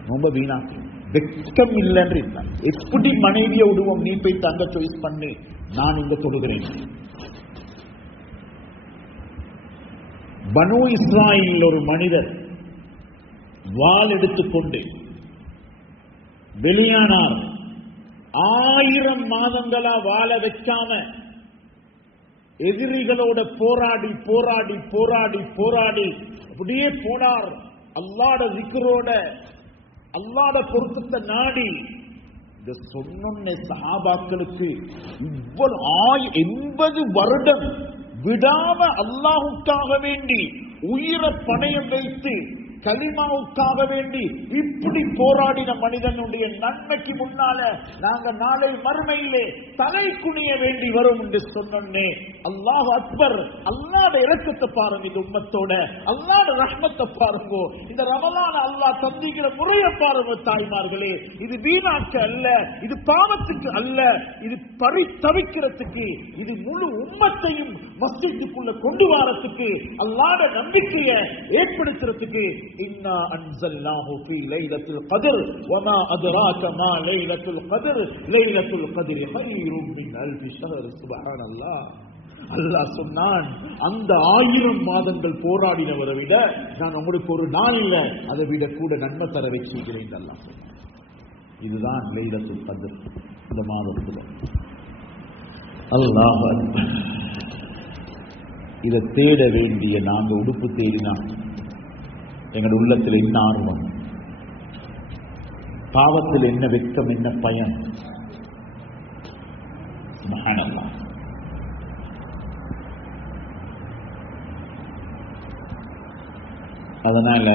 நோம்ப வீணாக்கும். வெட்கம் இல்லைன்னு இருந்தார். எப்படி மனைவியை விடுவோம்? நீ போய் தங்க சாய்ஸ் பண்ணு, நான் இங்க தொழுகிறேன். பனு இஸ்ராயில் ஒரு மனிதர் வாள் எடுத்துக்கொண்டு வெளியானார். 1000 மாதங்களா வாழ வைக்காம எதிரிகளோட போராடி போராடி போராடி போராடி அப்படியே போனார். அல்லாஹ்வுடைய zikரோட, அல்லாஹ்வுடைய பொருத்தத்தை நாடி. இந்த சொன்ன சஹாபாக்களுக்கு இவ்வளவு 80 வருடம் விடாம அல்லாஹ்வுக்காக வேண்டி உயிரை பணயம் வைத்து கலிமாவுக்காக வேண்டி இப்படி போராடின மனிதனுடைய நன்மைக்கு முன்னால நாங்க நாளை மறுமையிலே தலை குனிய வேண்டி வரும் என்று சொன்னே. அல்லாஹ் அக்பர். அல்லாஹ்வுடைய இரக்கத்தை பாருங்க, இந்த உம்மத்தோட அல்லாஹ்வுடைய ரஹ்மத்தை பாருங்க, இந்த ரமலான அல்லாஹ் தந்திக்கிற முறையை பாருங்க தாய்மார்களே. இது வீணாக்க அல்ல, இது பாவத்துக்கு அல்ல, இது பரிதவிக்கிறதுக்கு, இது முழு உம்மத்தையும் மஸ்ஜிதுக்குள்ள கொண்டு வரத்துக்கு, அல்லாஹ்வுடைய நம்பிக்கையை ஏற்படுத்துறதுக்கு. இன்னா அன்ஸல்நாஹு ஃபீ லைலத்துல் கத்ர் வமா அத்ராக மா லைலத்துல் கத்ர் லைலத்துல் கத்ரி கைரும் மின் அல்ஃபி ஷஹர். சுப்ஹானல்லாஹ். அல்லாஹ் சொன்னான், அந்த 1000 மாதங்கள் போராடினவரை விட நான் உங்களுக்கு ஒரு நாள் இல்ல அதை விட கூட நன்மை தர வச்சிருக்கிறேன். அல்லாஹ் சொன்னான். இதுதான் லைலத்துல் கத்ர். இந்த மாதத்துல அல்லாஹ் அக்பர். இதை தேட வேண்டிய நாங்க உடுப்பு தேடினா எங்கள் உள்ளத்தில் என்ன ஆர்வம், பாவத்தில் என்ன வெட்கம், என்ன பயன். சுப்ஹானல்லாஹ். அதனால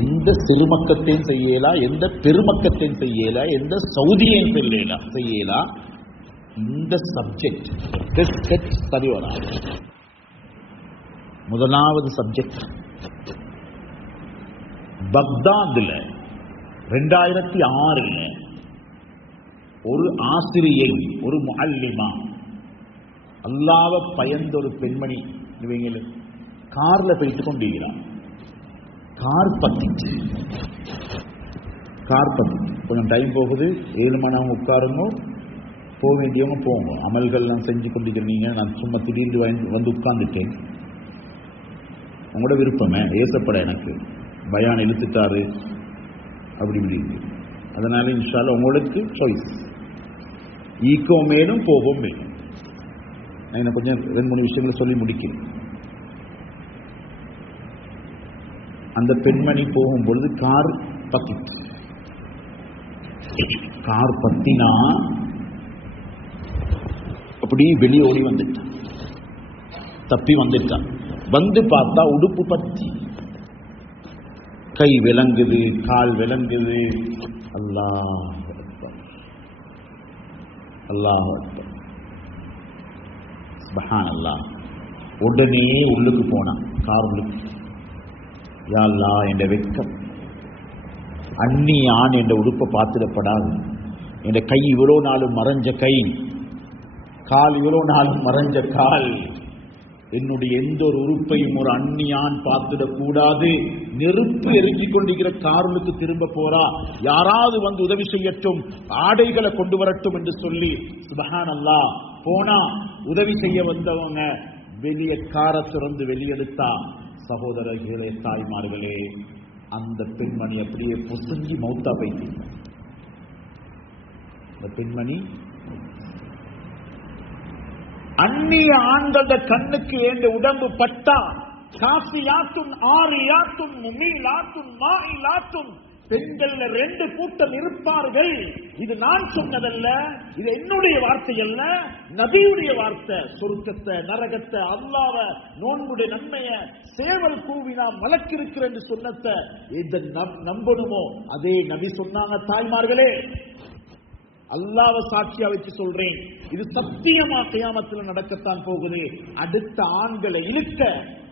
எந்த சிறுமக்கத்தையும் செய்யலாம், எந்த பெருமக்கத்தையும் செய்யலாம், எந்த சவுதியையும் செய்யலாம். இந்த சப்ஜெக்ட் சரி வராது. முதலாவது சப்ஜெக்ட் பக்தாதுல 2006 ஒரு ஆசிரியை, ஒரு முஅல்லிமா, அல்லாஹ்வை பயந்த ஒரு பெண்மணி இவங்க கார்ல போயிட்டு கொண்டிருக்கிறார். கார் பத்திச்சு. கொஞ்சம் டைம் போகுது. 7 மணி நேரம் உட்காருங்க, போக வேண்டியவங்க போங்க, அமல்கள்லாம் செஞ்சு கொண்டிருக்கிறீங்க. நான் சும்மா திடீர்னு வந்து உட்கார்ந்துட்டேன். உங்களோட விருப்பமே, ஏசப்பட எனக்கு பயான் இழுத்துட்டாரு அப்படி இப்படி. அதனால இன்ஷா அல்லாஹ் உங்களுக்கு சாய்ஸ். ஈக்கோ மேலும் போகும் மேலும். நான் கொஞ்சம் 2-3 விஷயங்களை சொல்லி முடிக்கிறேன். அந்த பெண்மணி போகும்பொழுது கார் பத்தினா அப்படி வெளியே ஓடி வந்துட்டான், தப்பி வந்துட்டான். வந்து பார்த்தா உடுப்பு பத்தி, கை விளங்குது, கால் விளங்குது. அல்லாஹ் அக்பர், அல்லாஹ் அக்பர், சுப்ஹானல்லாஹ். உடனே உள்ளுக்கு போனான், கார் உள்ளுக்கு. யா அல்லாஹ், என்ற வெட்கம், அன்னி ஆண் என்ற உடுப்பை பார்த்துடப்படாது. என்ற கை இவ்வளோ நாளும் மறைஞ்ச கை, கால் இவ்வளோ நாளும் மறைஞ்ச கால், என்னுடைய எந்த ஒரு உறுப்பையும் ஒரு அந்நியான் பார்த்துடக் கூடாது. நெருப்பு எரிஞ்சிக் கொண்டிருக்கிற காரலுக்கு திரும்ப போறா, யாராவது வந்து உதவி செய்யட்டும், ஆடைகளை கொண்டு வரட்டும் என்று சொல்லி சுப்ஹானல்லாஹ் போனா உதவி செய்ய வந்தவங்க வெளியே காரை திறந்து வெளியெடுத்தா, சகோதரர்களே தாய்மார்களே, அந்த பெண்மணி அப்படியே பொசுங்கி மௌத்தா போயிட்டு. அந்த பெண்மணி அந்நிய ஆண்கள கண்ணுக்கு வேண்ட உடம்பு பட்டா, காசியாத்தும் ஆரியாத்தும் முமீலாத்தும் மாயிலாத்தும், பெண்கள் 2 கூட்டம் இருப்பார்கள். இது நான் சொன்னதல்ல, இது என்னுடைய வார்த்தை அல்ல, நபியுடைய வார்த்தை. சொர்க்கத்தை, நரகத்தை, அல்லாஹ்வ, நோன்புடைய நன்மைய, சேவல் கூவினா மலக்கிருக்கிற என்று சொன்னத எதை நம்பணுமோ அதே நபி சொன்னாங்க. தாய்மார்களே, அல்லாஹ்வை சாட்சியா வச்சு சொல்றேன், இது சத்தியமா கியாமத்தில் நடக்கத்தான் போகுது. அடுத்த ஆண்களை இழுக்க,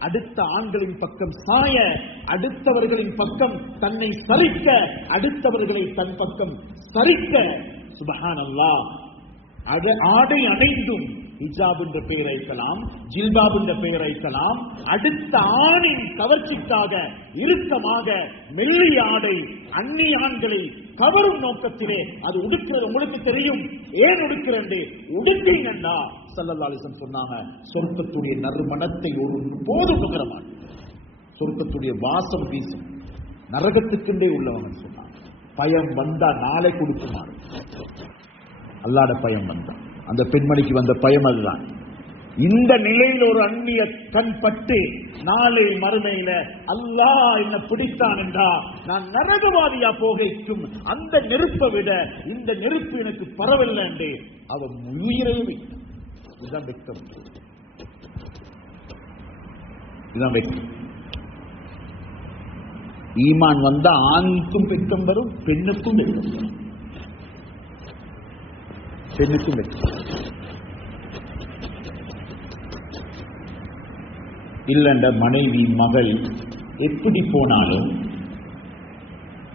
அடுத்த ஆண்களின் பக்கம் சாய, அடுத்தவர்களின் பக்கம் தன்னை சரிக்க, அடுத்தவர்களை தன் பக்கம் சரிக்க. சுப்ஹானல்லாஹ். ஆடை அடைந்தும் ஹிஜாப் என்ற பெயர் வைக்கலாம், ஜில்பாப் என்ற பெயர் வைக்கலாம், அடுத்த ஆணின் கவர்ச்சிக்காக இறுக்கமாக மெல்லிய ஆடை அந்நிய ஆண்களை கவரும் நோக்கத்திலே அது உடுக்கிறது. உங்களுக்கு தெரியும் ஏன் உடுக்கிறது? உடுத்தீங்கன்னா ஸல்லல்லாஹு அலைஹி வஸல்லம் சொன்னாங்க, சொர்க்கத்துடைய நறுமணத்தை ஒரு போதும் நுகர மாட்டோம், சொர்க்கத்துடைய வாசம் வீசும், நரகத்துக்குண்டே உள்ளவங்க சொன்னாங்க. பயம் வந்தா நாளை கொடுக்குமாறு, அல்லாஹ்வுடைய பயம் வந்தா. அந்த பெண்மணிக்கு வந்த பயம் அதுதான். இந்த நிலையில் ஒரு அந்நிய கண் பட்டு நாளை மறுமையில அல்லாஹ் என்ன பிடித்தான் என்றா நான் நரகவாதியா போகைக்கும் அந்த நெருப்பை விட இந்த நெருப்பு எனக்கு பரவல்ல என்று அவன் உயிரையும் இதுதான் வெட்கம். இதுதான் வெட்கம். ஈமான் வந்தா ஆணுக்கும் வெட்கம் வரும், பெண்ணுக்கும் வெட்கம் வரும், பெண்ணுக்கும் வெட்கம். இல்லண்ட மனைவி மகள் எப்படி போனாலும்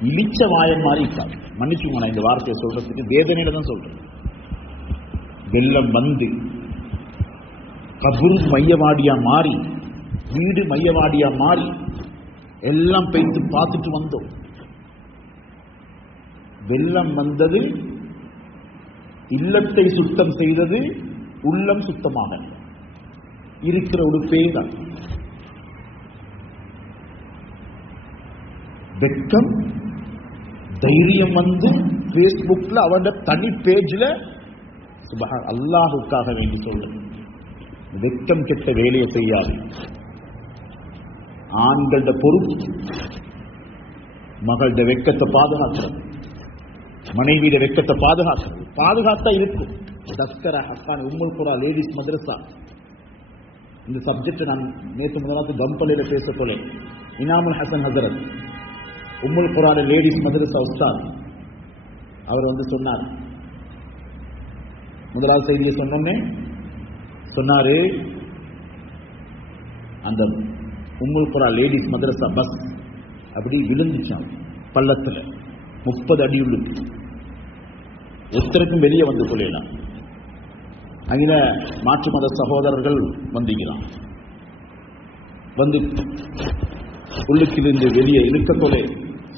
இழிச்ச வாயம் மாதிரி இருக்காது. மன்னிச்சுங்க, நான் இந்த வார்த்தையை சொல்றதுக்கு வேதனையில தான் சொல்றேன். வெள்ளம் வந்து கபூர் மையவாடியா மாறி, வீடு மையவாடியா மாறி, எல்லாம் போய்த்து பார்த்துட்டு வந்தோம். வெள்ளம் வந்தது, இல்லத்தை சுத்தம் செய்தது, உள்ளம் சுத்தமாக இருக்கிற உடுப்பே தான். வெட்கம் தைரியம் வந்து பேஸ்புக்ல அவட தனி பேஜ்ல அல்லாஹுக்காக வேண்டி சொல்றது. வெட்கம் கெட்ட வேலையை செய்யாது. ஆண்கள பொறுப்பு மகள வெட்கத்தை பாதுகாக்கிறது, மனைவியிட வெட்கத்தை பாதுகாக்கிறது. பாதுகாத்தா இருக்கும். தஸ்கரா ஹக்கான் உம்முல் குரா லேடிஸ் மதரசா, இந்த சப்ஜெக்ட் நான் நேற்று முதலாவது கம்பலையில பேச போலேன். இனாமுல் ஹசன் ஹசரத் உம்முல் குரான் லேடிஸ் மதரசா உஸ்தாத் அவர் வந்து சொன்னார். முதலாவது செய்தியை சொன்னோன்னே சொன்னாரு, அந்த உம்முல் குரா லேடிஸ் மதரசா பஸ் அப்படி விழுந்துச்சான் பள்ளத்துல, 30 அடி உள்ளுக்கு, ஒருத்தருக்கும் வெளியே வந்து கொள்ளலாம். அங்க மாற்று மத சகோதரர்கள் வந்தீங்களாம், வந்து உள்ளுக்கிலிருந்து வெளியே இழுக்கத்தோலே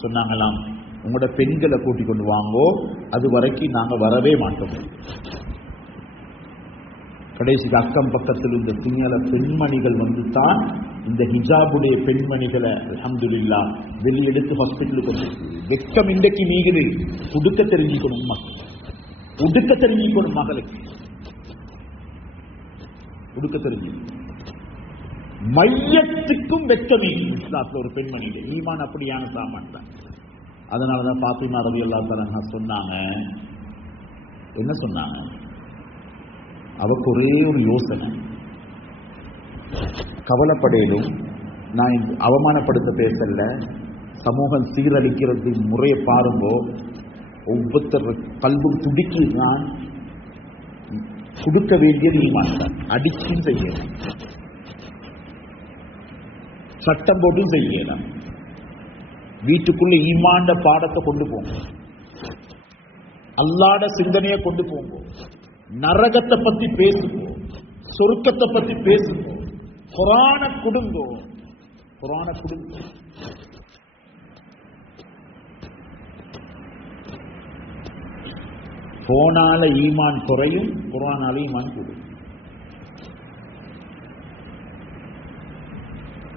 சொன்னாங்களாம், உங்களோட பெண்களை கூட்டிக் கொண்டு வாங்கோ, அது வரைக்கும் நாங்க வரவே மாட்டோம். கடைசிக்கு அக்கம் பக்கத்தில் இந்த துணியால பெண்மணிகள் வந்து தான் இந்த ஹிஜாபுடைய பெண்மணிகளை அல்ஹம்துலில்லாஹ் வெளியெடுத்து ஹாஸ்பிட்டலுக்கு வந்து. வெட்கம் இன்றைக்கு நீங்குது. உடுக்க தெரிஞ்சுக்கணும் மக்கள், உடுக்க தெரிஞ்சுக்கணும் மகளுக்கு, உடுக்க தெரிஞ்சு. மையத்துக்கும் வெட்கமே இஸ்லாத்துல ஒரு பெண்மணியில ஈமான் அப்படியான சாமான் தான். அதனாலதான் பாத்திமா ரலியல்லாஹு அன்ஹா சொன்னாங்க, என்ன சொன்னாங்க, அவக்கு ஒரே ஒரு யோசனை, கவலைப்படையிலும் நான் அவமானப்படுத்த பேசல, சமூகம் சீரழிக்கிறது முறையை பாருங்கோ, ஒவ்வொருத்தர் கல்வும் துடிக்கு, நான் கொடுக்க வேண்டியது ஈமான் தான். அடிச்சும் செய்யலாம், சட்டம் போட்டும் செய்யலாம். வீட்டுக்குள்ள ஈமான்ட பாடத்தை கொண்டு போங்க, அல்லாஹ்ட சிந்தனையை கொண்டு போங்க, நரகத்தை பத்தி பேசுவோம், சொர்க்கத்தை பத்தி பேசுவோம், குர்ஆன கொடுங்கோ, குர்ஆன கொடுங்க. போனால ஈமான் குறையும், குர்ஆனால ஈமான் கூடும்.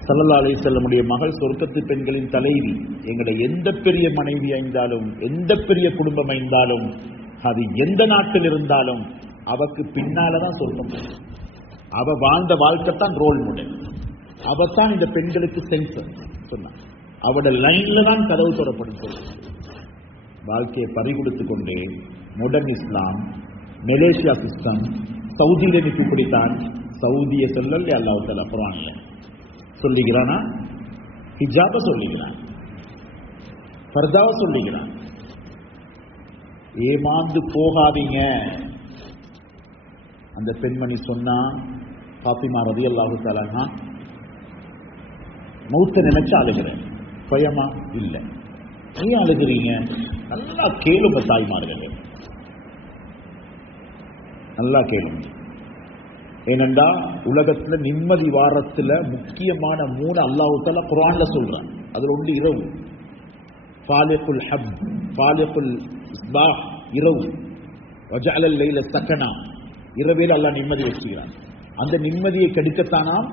ஸல்லல்லாஹு அலைஹி வஸல்லமுடைய மகள் சொர்க்கத்து பெண்களின் தலைவி. எங்களை எந்த பெரிய மனைவி இருந்தாலும், எந்த பெரிய குடும்பம் இருந்தாலும், அது எந்த நாட்டில் இருந்தாலும் அவக்கு பின்னாலதான் சொர்க்கம். அவ வாழ்ந்த வாழ்க்கை தான் ரோல் மாடல். அவத்தான் இந்த பெண்களுக்கு சென்சர் சொன்னான். அவட லைன்ல தான் கதவு தொடரப்படும். வாழ்க்கையை பறிகொடுத்து கொண்டே மாடர்ன் இஸ்லாம், மலேசியா சிஸ்டம், சவுதியில இப்படித்தான். சவுதியை சொல்லல அல்லாஹ் தஆலா குர்ஆன்ல சொல்லுகிறானா, ஹிஜாப சொல்லுகிறான், பர்தாவ சொல்லுகிறான். ஏமாந்து போகாதீங்க. அந்த பெண்மணி சொன்னா, பாத்திமா ரலியல்லாஹு தஆலா அன்ஹா, மௌத்த நினைச்சு அழுகிறேன். பயமா இல்ல. ஏன் அழுகிறீங்க? நல்லா கேளுங்க தாய்மார்களே, நல்லா கேளுங்க. ஏனென்றா உலகத்துல நிம்மதி வாரத்துல முக்கியமான 3 அல்லாஹ் தஆலா குர்ஆன்ல சொல்றான். அதுல ஒன்று இரவு. ஃபாலிகுல் ஹப், ஃபாலிகுல் இஸ்பாஹ், இரவு. வஜஅல லைல சகனா, இரவில் அல்லாஹ் நிம்மதி வச்சுக்கிறான். அந்த நிம்மதியை கெடுக்கத்தானாம்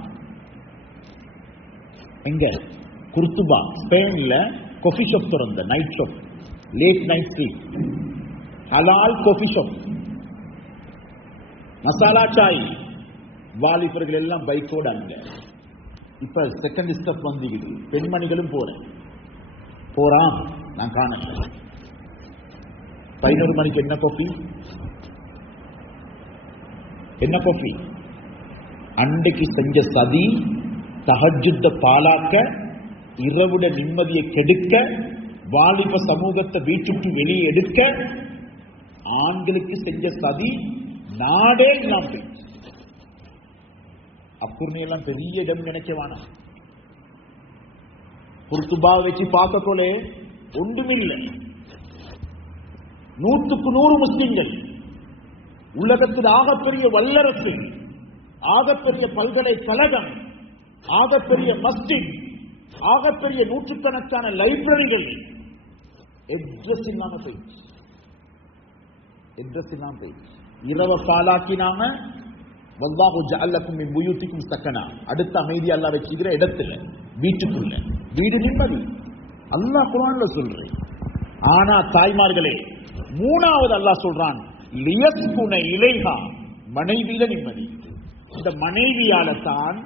எங்க குர்துபா ஸ்பெயின்ல காஃபி ஷாப் திறந்த, night shop, late night street, ஹலால் காஃபி ஷாப், மசாலா சாய். வாலிபர்கள் எல்லாம் பைக்கோட அங்க. இப்ப செகண்ட் ஸ்டெப் வந்துவிடு. பெண்மணிகளும் போறான். நான் காண 11 மணிக்கு என்ன காஃபி, என்ன காஃபி? அன்றைக்கு செஞ்ச சதி, தஹஜ்ஜுத பாலாக்க, இரவுட நிம்மதியை கெடுக்க, வாலிப சமூகத்தை வீட்டுக்கு வெளியே எடுக்க, ஆண்களுக்கு செஞ்ச சதி நாடே இல்லாம போயிடுச்சு. அப்புறம் எல்லாம் பெரிய இடம் நினைக்க வேணாம். குர்துபா வச்சு பார்க்கக்கோலே ஒன்றுமில்லை. 100க்கு 100 முஸ்லிம்கள். உலகத்தில் ஆகப்பெரிய வல்லரசு, ஆகப்பெரிய பல்கலைக்கழகம், ஆகப்பெரிய மஸ்ஜித், ஆகப்பெரிய நூற்றுக்கணக்கான லைப்ரரிகள் எட்ரஸ் இல்லாம போயிடுச்சு. எட்ரஸ் இல்லாம போயிடுச்சு. இரவ காலாக்கினாங்க. வல்லாஹு ஜஅலக்கும் மின் புயூத்திக்கும் சக்கனா. அடுத்த அமைதி அல்லாஹ் வச்சிக்கிற இடத்துல, வீட்டுக்குள்ள. வீடு நிம்மதி அல்லாஹ் குர்ஆன்ல சொல்றேன். ஆனா தாய்மார்களே, 3வது அல்லாஹ் சொல்றான், லியஸ்குன இலைஹா, மனைவியில நிம்மதி. இந்த மனைவியால தான்,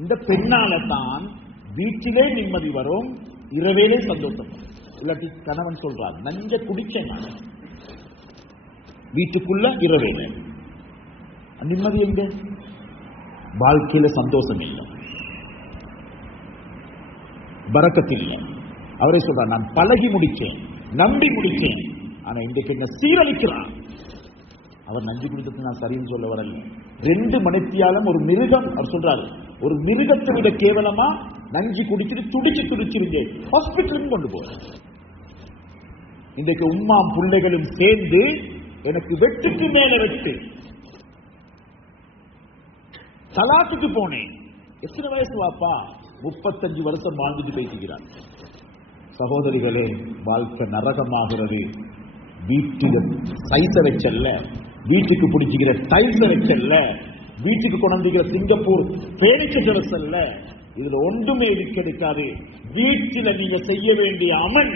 இந்த பெண்ணால தான் வீட்டிலே நிம்மதி வரும், இரவேலே சந்தோஷம் வரும். இல்லாட்டி கணவன் சொல்றார், நஞ்ச குடிச்சேன் நான், வீட்டுக்குள்ள இரவேல நிம்மதி எங்க? வாழ்க்கையில சந்தோஷம் இல்லை, பரக்கத் இல்லை. அவரே சொல்றார், நான் பழகி முடிச்சேன், நம்பி முடிச்சேன், ஆனா இன்றைக்கு என்ன சீரழிக்கிறான். அவர் நஞ்சு குடித்தது நான் சரின்னு சொல்ல வரல. 2 மணித்தியாலம் ஒரு மிருகம், அவர் சொல்றாரு, ஒரு மிருகத்தை விட கேவலமா நஞ்சு குடிச்சிட்டு துடிச்சிருந்தேன், ஹாஸ்பிட்டலுக்கு கொண்டு போறேன். இன்றைக்கு உம்மாம் பிள்ளைகளும் சேர்ந்து எனக்கு வெட்டுக்கு மேல வெட்டு, தலாத்துக்கு போனேன். எத்தனை வயசு வாப்பா? 35 வருஷம் வாழ்ந்துட்டு பேசுகிறார். சகோதரிகளே, வாழ்க்கை நரகமாகிறது. வீட்டுல சைஸ வச்சல்ல, வீட்டுக்கு பிடிச்சிக்கிற டைல்ஸ வச்சல்ல, வீட்டுக்கு கொண்டிருக்கிற சிங்கப்பூர் பேனிச்சல் அல்ல, இதுல ஒன்றுமே எடுக்காது. வீட்டில நீங்க செய்ய வேண்டிய அமல்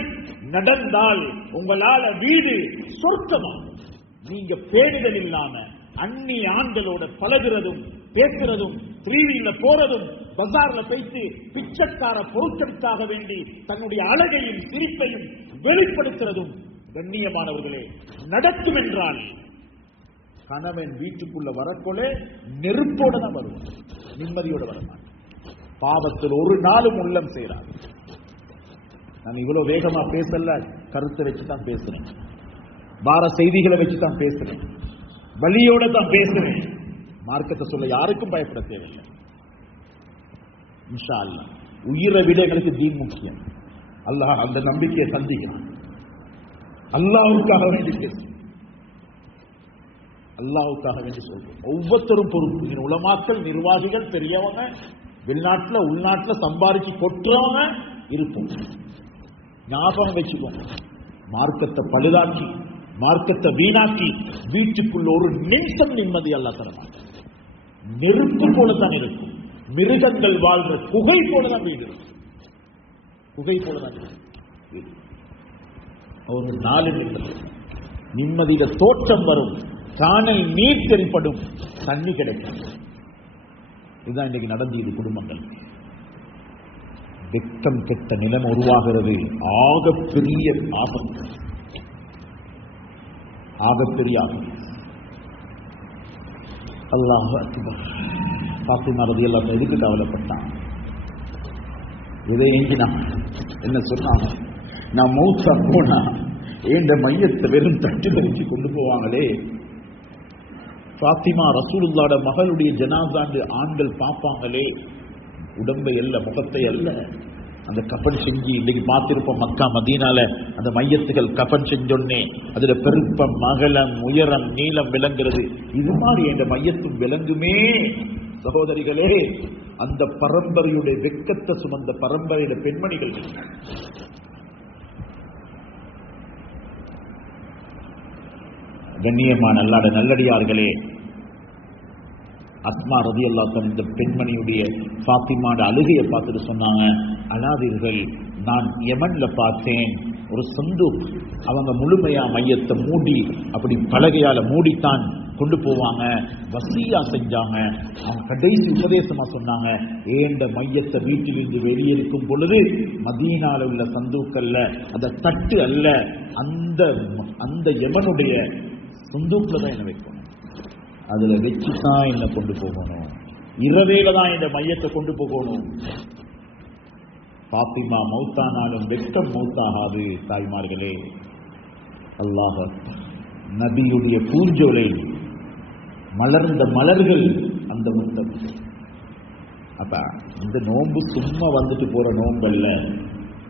நடந்தால் உங்களால வீடு சொர்க்கமா. நீங்க பேணுதல் இல்லாம அந்நிய ஆண்களோட பழகிறதும் பேசுறதும், டிவியில போறதும், பஜார்ல போயிட்டு பிச்சைக்கார பொருட்களுக்காக வேண்டி தன்னுடைய அழகையும் சிரிப்பையும் வெளிப்படுத்துறதும், கண்ணியமானவர்களே, நடக்கும் என்றால் கணவன் வீட்டுக்குள்ள வரக்கொள்ளே நெருப்போட தான் வருவான், நிம்மதியோட வரமாட்டான். பாவத்தில் ஒரு நாளும் உள்ளம் செய்யறார். நான் இவ்வளவு வேகமா பேசல, கருத்தை வச்சுதான் பேசுறேன், வார செய்திகளை வச்சுதான் பேசுறேன், வலியோட தான் பேசுறேன். மார்க்கத்தை சொல்ல யாருக்கும் பயப்பட தேவையில்லை. இன்ஷா அல்லாஹ் உயிரை விட எங்களுக்கு தீன் முக்கியம். அல்லாஹ் அந்த நம்பிக்கையை சந்திக்கிறான். அல்லாஹ்வுக்காக வேண்டி பேசு. அல்லாஹ்வுக்காக வேண்டி சொல்றோம். ஒவ்வொருத்தரும் பொறுப்பு. உலமாக்கள், நிர்வாகிகள், பெரியவங்க, வெளிநாட்டுல உள்நாட்டுல சம்பாதிச்சு கொட்டுறவங்க இருப்போம். ஞாபகம் வச்சுக்கோங்க. மார்க்கத்தை பழுதாக்கி, மார்க்கத்தை வீணாக்கி வீட்டுக்குள்ள ஒரு நிமிஷம் நிம்மதி அல்லாஹ் தரமாட்டான். நெருப்பு போலதான் இருக்கும். மிருகங்கள் வாழ்ற குகை போலதான் வீடு, குகை போலதான் வீடு. ஒரு நாலு நிம்மதியில தோற்றம் வரும், காணல் நீர் தென்படும், தண்ணி கிடைக்கும். இதுதான் இன்னைக்கு நடந்தது குடும்பங்கள். வெட்கம் கெட்ட நிலைமை உருவாகிறது. ஆகப்பெரிய ஆபத்து, ஆகப்பெரிய ஆபத்து. அல்லாஹ் அக்பர். பாத்திமா ரலியல்லாஹு அன்ஹா எதுக்கு கவலைப்பட்டான்? இதை எங்கினா என்ன சொன்னாங்க? நான் மௌத்தா போனா ஏண்ட மையத்தை வெறும் தட்டில் வச்சு கொண்டு போவாங்களே. பாத்திமா ரசூலுல்லாஹ்ட மகளுடைய ஜனாசாண்டு ஆண்கள் பார்ப்பாங்களே, உடம்பை அல்ல, முகத்தை அல்ல. அந்த கஃபன் செஞ்சு இன்னைக்கு பார்த்திருப்போம் மக்கா மதீனால அந்த மையத்துகள் கஃபன் செஞ்சொன்னே அதுல பெருப்பம், மகளம், உயரம், நீளம் விளங்குறது. இது மாதிரி என்ற மையத்தும் விளங்குமே. சகோதரிகளே, அந்த பரம்பரையுடைய வெக்கத்தை சுமந்த பரம்பரையுடைய பெண்மணிகள். கண்ணியமான அல்லாஹ்வுடைய நல்லடியார்களே, அஸ்மா ரலியல்லாஹு அன்ஹா இந்த பெண்மணியுடைய ஃபாத்திமாட அழுகையை பார்த்துட்டு சொன்னாங்க, அழாதீர்கள், நான் யமன்ல பார்த்தேன் ஒரு சந்தூக், அவங்க முழுமையா மையத்தை மூடி அப்படி பலகையால மூடித்தான் கொண்டு போவாங்க. வசியா செஞ்சாங்க. அவங்க கடைசி உபதேசமா சொன்னாங்க, ஏண்ட மையத்தை வீட்டிலிருந்து வெளியிருக்கும் பொழுது மதீனால உள்ள சந்தூக்கல்ல, அந்த தட்டு அல்ல, அந்த யமனுடைய சந்தூக்ல தான் என்ன வைக்கணும், அதுல வச்சுதான் என்ன கொண்டு போகணும், இரவேல தான் இந்த மையத்தை கொண்டு போகணும். பாத்திமா மௌத்தானாலும் வெட்கம் மௌத்தாகாது. தாய்மார்களே, அல்லாஹ் நபியுடைய பூஞ்சோலை மலர்ந்த மலர்கள் அந்த முத்தம். அப்ப இந்த நோன்பு சும்மா வந்துட்டு போற நோன்பல்ல.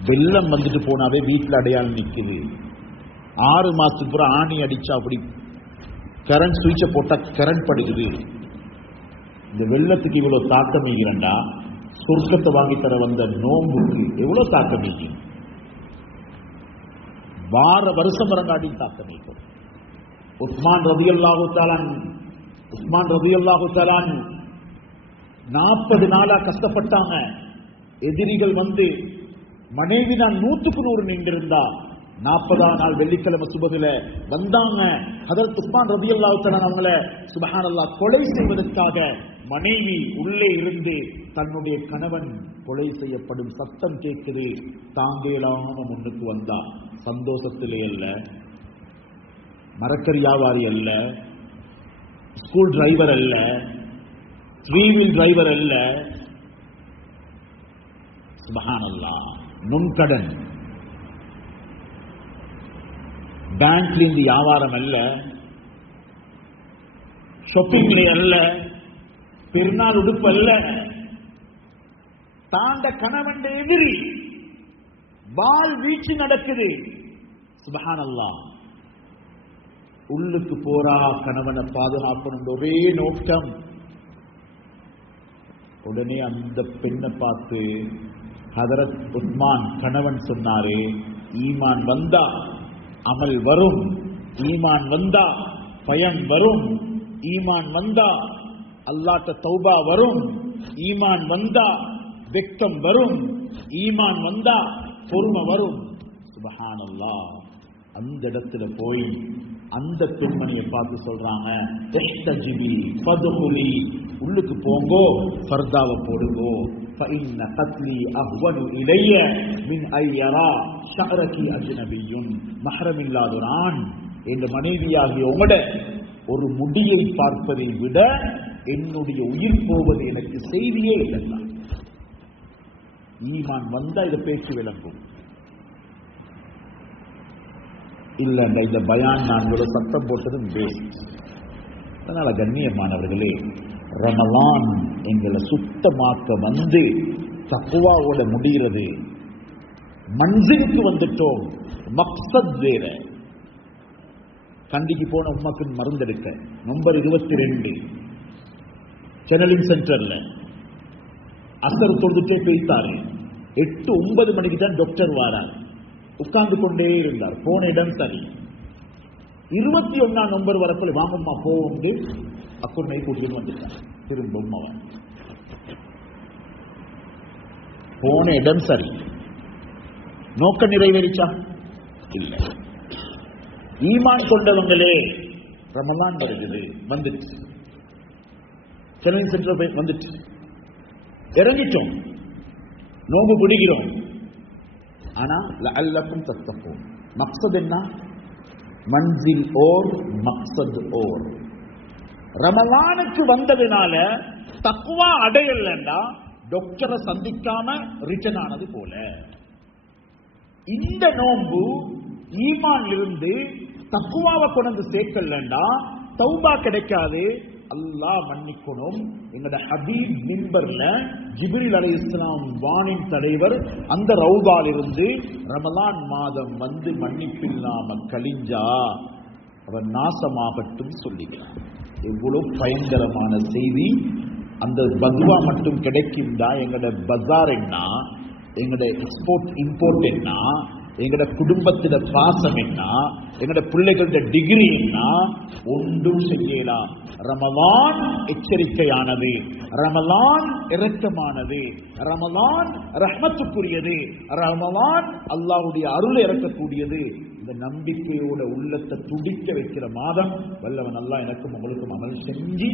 வெள்ளம் வந்துட்டு போனாவே வீட்டுல அடையாளம் நிக்குது. 6 மாசத்துக்கு பூரா ஆணி அடிச்சா அப்படி கரண்ட் சுவிட்சை போட்டா கரண்ட் படுக்குது. இந்த வெள்ளத்துக்கு இவ்வளவு தாக்கம் இல்லைண்டா, சொர்க்கத்தை வாங்கி தர வந்த நோம்புக்கு எவ்வளவு தாக்கம் இல்லை. வார வருஷம் வரங்காட்டி தாக்கம் இல்லை. உஸ்மான் ரலியல்லாஹு தஆலா 40 நாளா கஷ்டப்பட்டாங்க. எதிரிகள் வந்து மனைவி தான் 100க்கு 100 நின்றிருந்தா 40ஆம் நாள் வெள்ளிக்கிழமை சுபதில வந்தாங்க. ஹதரத் உஸ்மான் ரலியல்லாஹு தஆலா அவங்கள சுப்ஹானல்லாஹ் கொலை செய்வதற்காக மனைவி உள்ளே இருந்து தன்னுடைய கணவன் கொலை செய்யப்படும் சத்தம் கேட்குது. தாங்கேலாம முன்னுக்கு வந்தா. சந்தோஷத்திலே அல்ல, மரக்கறி வியாபாரி அல்ல, ஸ்கூல் டிரைவர் அல்ல, 3 வீல் டிரைவர் அல்ல, சுப்ஹானல்லாஹ் நுண்கடன், பேங்க்ல இருந்து வியாபாரம் அல்ல, ஷாப்பிங்ல அல்ல, பெருநாள் உடுப்பு அல்ல, தாண்ட கணவன் எதிரி வாள் வீச்சு நடக்குது. சுப்ஹானல்லாஹ். உள்ளுக்கு போறா கணவனை பாதுகாக்கணும் ஒரே நோக்கம். உடனே அந்த பெண்ணை பார்த்து ஹதரத் உஸ்மான் கணவன் சொன்னாரே, ஈமான் வந்தா அமல் வரும், ஈமான் வந்தா பயம் வரும், ஈமான் வந்தா அல்லாஹ்ட்ட தௌபா வரும், ஈமான் வந்தா வெட்கம் வரும், ஈமான் வந்தா பொறுமை வரும். சுப்ஹானல்லாஹ். அந்த இடத்துல போய் அந்த பெண்மணியை பார்த்து சொல்றாங்க, இஹ்தஜிபி ஃபதுகுலி, உள்ளுக்கு போங்கோ, ஃபர்தாவை போடுங்கோ, فإن قتلي أهون إلي من أن يرى شعرك أجنبي. மஹரம் இல்லாத ஒரு ஆண் என்ற மனைவியாகிய உங்களோட ஒரு முடியை பார்ப்பதை விட என்னுடைய உயிர் போவது எனக்கு செய்தியே இல்லை. ஈமான் வந்தா இதை பேச்சு விளங்கும். இல்ல இந்த பயான் நான் ஒரு சத்தம் போட்டதும் வேஸ்ட். அதனால கண்ணியமானவர்களே, ரமலான் எங்களை சுத்தமாக்க வந்து தக்வாவோட முடிகிறது. மன்சிலுக்கு வந்துட்டோம், மக்சத் வேற. கண்டிக்கு போன உமாக்கு மருந்தெடுக்க நம்பர் 22 சேனலிங் சென்டர்ல அசர் தொழுதுட்டே போய்த்தாரு. 8-9 மணிக்கு தான் டாக்டர் வாரார். உட்கார்ந்து கொண்டே இருந்தார். போன இடம் சரி. 21ஆம் நம்பர் வரப்போ வாங்கம்மா போவோம் அக்குனை கூட்டிட்டு வந்துட்டார். திரும்பவும் அவன் போன இடம் சரி. நோக்க நிறைவேறிச்சா? இல்லை. ஈமான் கொண்டவங்களே ரமலான் வருகிறது, வந்துச்சு. சேனலிங் சென்டர் வந்துச்சு, இறங்கிட்டோம், நோம்பு பிடிக்கிறோம். ஆனா லஅல்லக்கும் தத்தகூன். மக்சத் என்ன? மன்சில் ஓர் மக்சத் ஓர். ரமலானுக்கு வந்ததுனால தக்வா அடையலண்டா டாக்டரை சந்திக்காம ரிட்டர்ன் ஆனது போல. இந்த நோம்பு ஈமான் இருந்து தக்வாவை கொண்டு சேர்க்கலண்டா தௌபா கிடைக்காது. அல்லாஹ் மன்னிக்கணும். எங்கட ஹபீப் மிம்பர்ல ஜிப்ரீல் அலைஹிஸ்ஸலாம் வானின் தலைவர் அந்த ரவுதால் இருந்து ரமலான் மாதம் வந்து மன்னிப்பில்லாம கழிஞ்சா அவர் நாசமாகட்டும் சொல்லுகிறார். எவ்வளவு பயங்கரமான செய்தி! அந்த பத்வா மட்டும் கிடைக்கும்டா எங்கட பஜார் என்ன, எங்கட எக்ஸ்போர்ட் இம்போர்ட் என்ன, எங்கட குடும்பத்தில பாசம் என்ன, எங்கட பிள்ளைகளோட டிகிரி என்ன, ஒன்றும் செய்யலாம். ரமலான் எச்சரிக்கையானது, ரமலான் இரக்கமானது, ரமலான் ரஹ்மத்துக்குரியது, ரமலான் அல்லாஹ்வுடைய அருளை இறக்கக்கூடியது. இந்த நம்பிக்கையோட உள்ளத்தை துடிக்க வைக்கிற மாதம். வல்லவன் அல்லாஹ் எனக்கும் உங்களுக்கும் அமல் செஞ்சு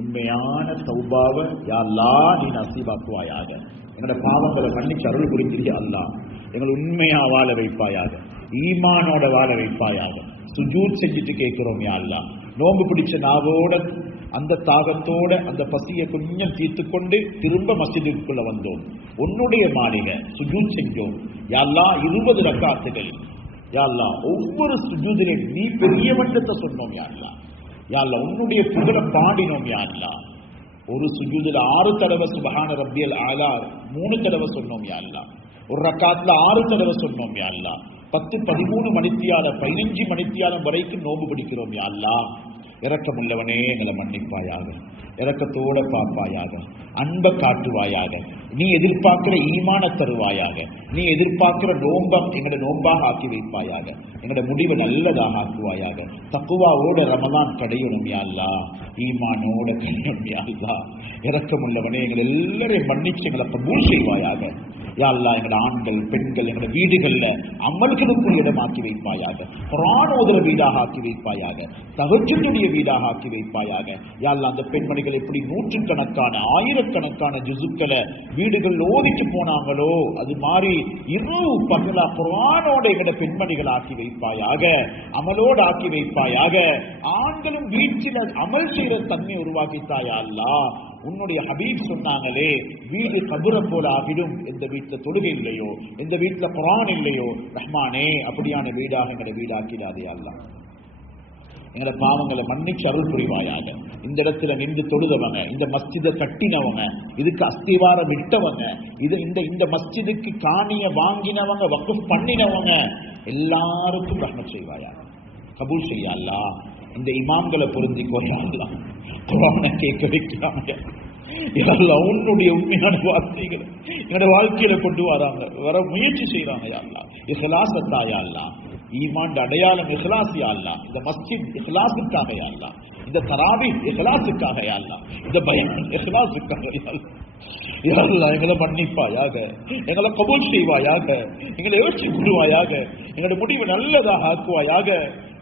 உண்மையான தௌபாவை யா அல்லாஹ் நீ நசீபாக்குவாயாக. எங்களோட பாவங்களை மன்னிச்சு அருள் புரிஞ்சிருக்க அல்லாஹ் எங்களை உண்மையா வாழ வைப்பாயாக, ஈமானோட வாழ வைப்பாயாக. சுஜூத் செஞ்சுட்டு கேட்கிறோம் யா அல்லாஹ். நோம்பு பிடிச்ச நாவோட அந்த தாகத்தோட அந்த பசியை கொஞ்சம் தீர்த்து கொண்டு திரும்ப மஸ்ஜிதுக்குள்ள வந்தோம். உன்னுடைய மாளிகை சுஜூத் செஞ்சோம் யா அல்லாஹ். 20 ரக்காத்துகள் யா அல்லாஹ். ஒவ்வொரு சுஜூதிலும் நீ பெரிய மட்டத்தை சொன்னோம் யா அல்லாஹ். யா அல்லாஹ் உன்னுடைய புகழை பாடினோம் யா அல்லாஹ். ஒரு சுஜூதுல 6 தடவை சுப்ஹான ரப்பியல் ஆலா 3 தடவை சொன்னோம் யா அல்லாஹ். ஒரு ரக்காத்துல 6 தடவை சொன்னோம் யா அல்லாஹ். 10-13 மணித்தியாலம் 15 மணித்தியாலம் வரைக்கும் நோம்பு பிடிக்கிறோம் யா அல்லாஹ். இரக்கமுள்ளவனே எங்களை மன்னிப்பாயாக, இரக்கத்தோட பார்ப்பாயாக, அன்பை காட்டுவாயாக. நீ எதிர்பார்க்கிற ஈமான தருவாயாக. நீ எதிர்பார்க்கிற நோம்பம் எங்களோட நோம்பாக ஆக்கி வைப்பாயாக. எங்களோட முடிவை நல்லதாக ஆக்குவாயாக. தக்குவாவோட ரமலான் கடையணும் யா அல்லாஹ். ஈமானோட கடையணும் யா அல்லாஹ். இரக்கமுள்ளவனே எங்களை எல்லாரையும் மன்னிச்சு எங்களை கபூல் செய்வாயாக யா அல்லாஹ். எங்களோட ஆண்கள் பெண்கள் எங்களோட வீடுகள்ல அமல்களுக்குரிய இடமாக்கி வைப்பாயாக. குர்ஆன் ஓதுற வீடாக ஆக்கி வைப்பாயாக. தஹஜ்ஜுடைய வீடாக ஆக்கி வைப்பாயாக யா அல்லாஹ். அந்த பெண்மணிகள் எப்படி நூற்றுக்கணக்கான ஆயிரக்கணக்கான ஜுசுக்களை வீடுகள் ஓதிட்டு போனாங்களோ அது மாதிரி இரவு பகலா குர்ஆனோட எங்கட பெண்மணிகள் ஆக்கி வைப்பாயாக, அமலோடு ஆக்கி வைப்பாயாக. ஆண்களும் வீட்டில் அமல் செய்யற தன்மை உருவாக்கித்தாயா அல்லாஹ். உன்னுடைய ஹபீப் சொன்னாங்களே, வீடு கபுர போல ஆகிடும் எந்த வீட்டுல தொழுகை இல்லையோ, எந்த வீட்டுல குர்ஆன் இல்லையோ. ரஹ்மானே அப்படியான வீடாக எங்கட வீடாக்கிடாதே அல்லாஹ். எங்களோட பாவங்களை மன்னிச்சு அருள் புரிவாயாக. இந்த இடத்துல நின்று தொழுதவங்க, இந்த மஸ்ஜிதை கட்டினவங்க, இதுக்கு அஸ்திவாரம் விட்டவங்க, இந்த மஸ்ஜிதுக்கு காணிய வாங்கினவங்க, வக்ஃப் பண்ணினவங்க எல்லாருக்கும் ரஹ்மத் செய்வாயாக, கபூல் செய்ய அல்லாஹ். இந்த இமாம்களை பொருந்திக்கோ யா அல்லாஹ். குர்ஆனை கேட்க வைக்கிறாங்க உன்னுடைய உண்மையான வார்த்தைகளை என்னோட வாழ்க்கையில கொண்டு வர முயற்சி செய்யறாங்க யா அல்லாஹ். இஹ்லாஸத்தா யா அல்லாஹ். ஈமான் அடையாளம் இஹ்லாஸ் யா அல்லாஹ். இந்த மஸ்ஜித் இஹ்லாஸுக்காக யா அல்லாஹ். இந்த தராவீஹ் இஹ்லாஸுக்காக யா அல்லாஹ். இந்த பயான் இஹ்லாஸுக்காக யா அல்லாஹ். யா அல்லாஹ் எங்களை மன்னிப்பாயாக, எங்களை கபூல் செய்வாயாக, எங்களை யோசிச்சு கொள்வாயாக, எங்களோட முடிவு நல்லதாக ஆக்குவாயாக.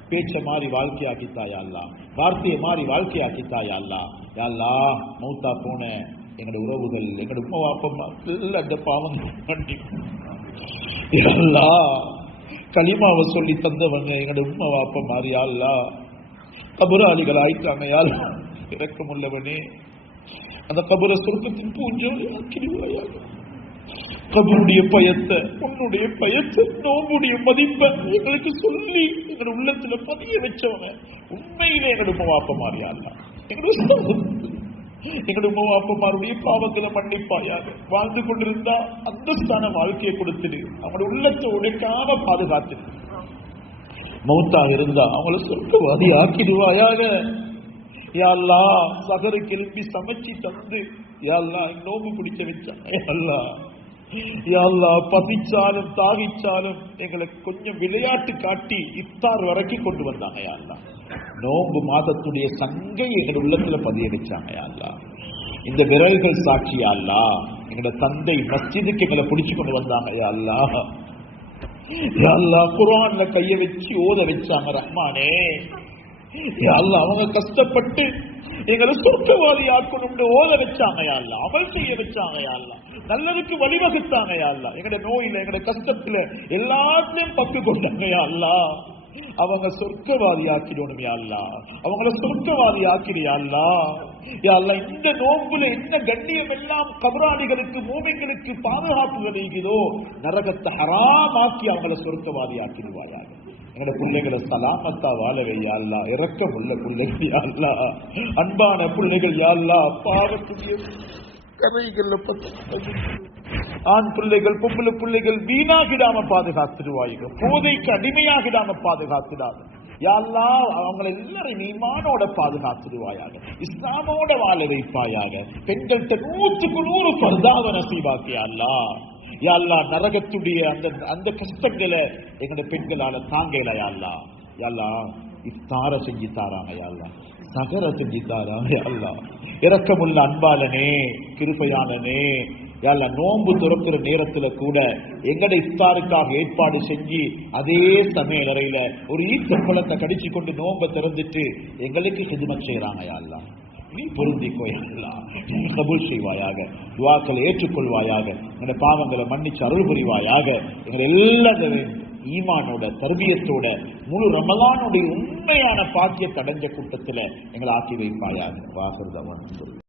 பேச்ச மாறி வாழ்க்கையாக்கித்தாயா அல்லாஹ், வார்த்தையை மாறி வாழ்க்கையாக்கித்தாயா அல்லாஹ். யா அல்லாஹ் மௌத்தா போன எங்களோட உறவுகள், எங்களோட உம்மா வாப்பம்மா எல்லா பாவங்கள் மன்னிக்கும் யா அல்லாஹ். கலிமாவை சொல்லி தந்தவங்க எங்களோட உம்மா வாப்ப மாறி யா அல்லாஹ் கபுராளிகள் ஆயிட்டாங்க யா அல்லாஹ். இரக்கமுள்ளவனே அந்த கபுர சொர்க்கத்தின் பூஞ்சோலை ஆக்கிடுவாயாக. கபருடைய பயத்தை, உன்னுடைய பயத்தை, நோம்புடைய மதிப்பை எங்களுக்கு சொல்லி எங்களோட உள்ளத்துல பதிய வச்சவங்க உண்மையிலே எங்களோட உம்மா மாறி யா அல்லாஹ். எங்களோட உம்மாவுடைய பாவங்களை மன்னிப்பாயாக. வாழ்ந்து கொண்டிருந்தா அந்தஸ்தான வாழ்க்கையை கொடுத்துடு, அவங்களோட உள்ளத்தை உடைக்காம பாதுகாத்துடு. மௌத்தாக இருந்தா அவங்கள சொர்க்கவாதி ஆக்கிடுவாயாக. யா அல்லாஹ் சகரு கிளம்பி சமைச்சு தந்து யா அல்லாஹ் நோம்பு பிடிக்க வச்சாங்க. யா அல்லாஹ், யா அல்லாஹ் பசிச்சாலும் தாகிச்சாலும் எங்களை கொஞ்சம் விளையாட்டு காட்டி இஃப்தார் வரைக்கும் கொண்டு வந்தாங்க. யா அல்லாஹ், நோம்பு மாதத்துடைய சங்கை எங்கள் உள்ளத்துல பதிய வச்சாங்க. யா அல்லாஹ், இந்த விரல்கள் சாட்சி. யா அல்லாஹ், எங்களோட தந்தை மஸ்ஜிதுக்கு எங்களை பிடிச்சு கொண்டு வந்தாங்க. யா அல்லாஹ், யா அல்லாஹ் குர்ஆன்ல கைய வச்சு ஓத வச்சாங்க. ரஹ்மானே, யா அல்லாஹ் அவங்க கஷ்டப்பட்டு எங்களை சொர்க்கவாதி ஆக்கணும்னு ஓத வச்சாங்க. யா அல்லாஹ், அமல் செய்ய வச்சாங்க. யா அல்லாஹ், நல்லதுக்கு வழிவகுத்தாங்க. யா அல்லாஹ், எங்கட நோயில எங்கட கஷ்டத்துல எல்லாத்தையும் பங்கு கொண்டாங்க. யா அல்லாஹ், அவங்க சொர்க்கவாதி ஆக்கிடணும். யா அல்லாஹ், அவங்கள சொர்க்கவாதி ஆக்கிடு. யா அல்லாஹ், யா அல்லாஹ், இந்த நோம்புல என்ன கண்ணியம் எல்லாம் கபராளிகளுக்கு மூமின்களுக்கு பாதுகாப்புகள் இருக்கிறதோ நரகத்தை ஹராமாக்கி அவங்கள சொர்க்கவாதி ஆக்கிடுவாயாக. எங்களோட பிள்ளைகளை சலாமத்தா வாழவே. யா அல்லாஹ், இரக்கம் உள்ள பிள்ளைகள். யா அல்லாஹ், அன்பான பிள்ளைகள். யா அல்லாஹ், பாவத்துடைய கதைகள்ல ஆண் பிள்ளைகள் பொம்பளை பிள்ளைகள் வீணாகிடாம பாதுகாத்துடுவாய்க. போதைக்கு அடிமையாகிடாம பாதுகாத்துடாது. யா அல்லாஹ், அவங்களை எல்லாரும் ஈமானோட பாதுகாத்துடுவாயாக. இஸ்லாமோட வாழ வைப்பாயாக. பெண்கள்கிட்ட 100% பர்தாவ நசீபாக்கி. யா அல்லாஹ், யா அல்லாஹ், நரகத்துடைய அந்த கஷ்டங்களை எங்களுடைய பெண்களால தாங்கல. யா அல்லாஹ், யா அல்லாஹ், இஃப்தார செஞ்சு தாராங்க. யா அல்லாஹ், சகர செஞ்சு தாராங்க. யா அல்லாஹ், இரக்கமுள்ள அன்பாளனே, கிருபையாளனே, யா அல்லாஹ், நோன்பு துறக்கிற நேரத்துல கூட எங்கட இஃப்தாருக்காக ஏற்பாடு செஞ்சு அதே சமையல் அறையில ஒரு ஈச்சப்பழத்தை கடிச்சு கொண்டு நோன்பை திறந்துட்டு எங்களுக்கு ஹிதுமத் செய்யறாங்க. யா அல்லாஹ், நீ பொருந்திக்கோ. யா அல்லாஹ், நீ கபூல் செய்வாயாக. துஆக்களை ஏற்றுக்கொள்வாயாக. எங்களுடைய பாவங்களை மன்னிச்சு அருள் புரிவாயாக. எங்களை எல்லாத்தையும் ஈமானோட தர்பியத்தோட முழு ரமலானுடைய உண்மையான பாக்கியத்தை அடைஞ்ச கூட்டத்துல எங்களை ஆக்கி வைப்பாயாக. வாசல்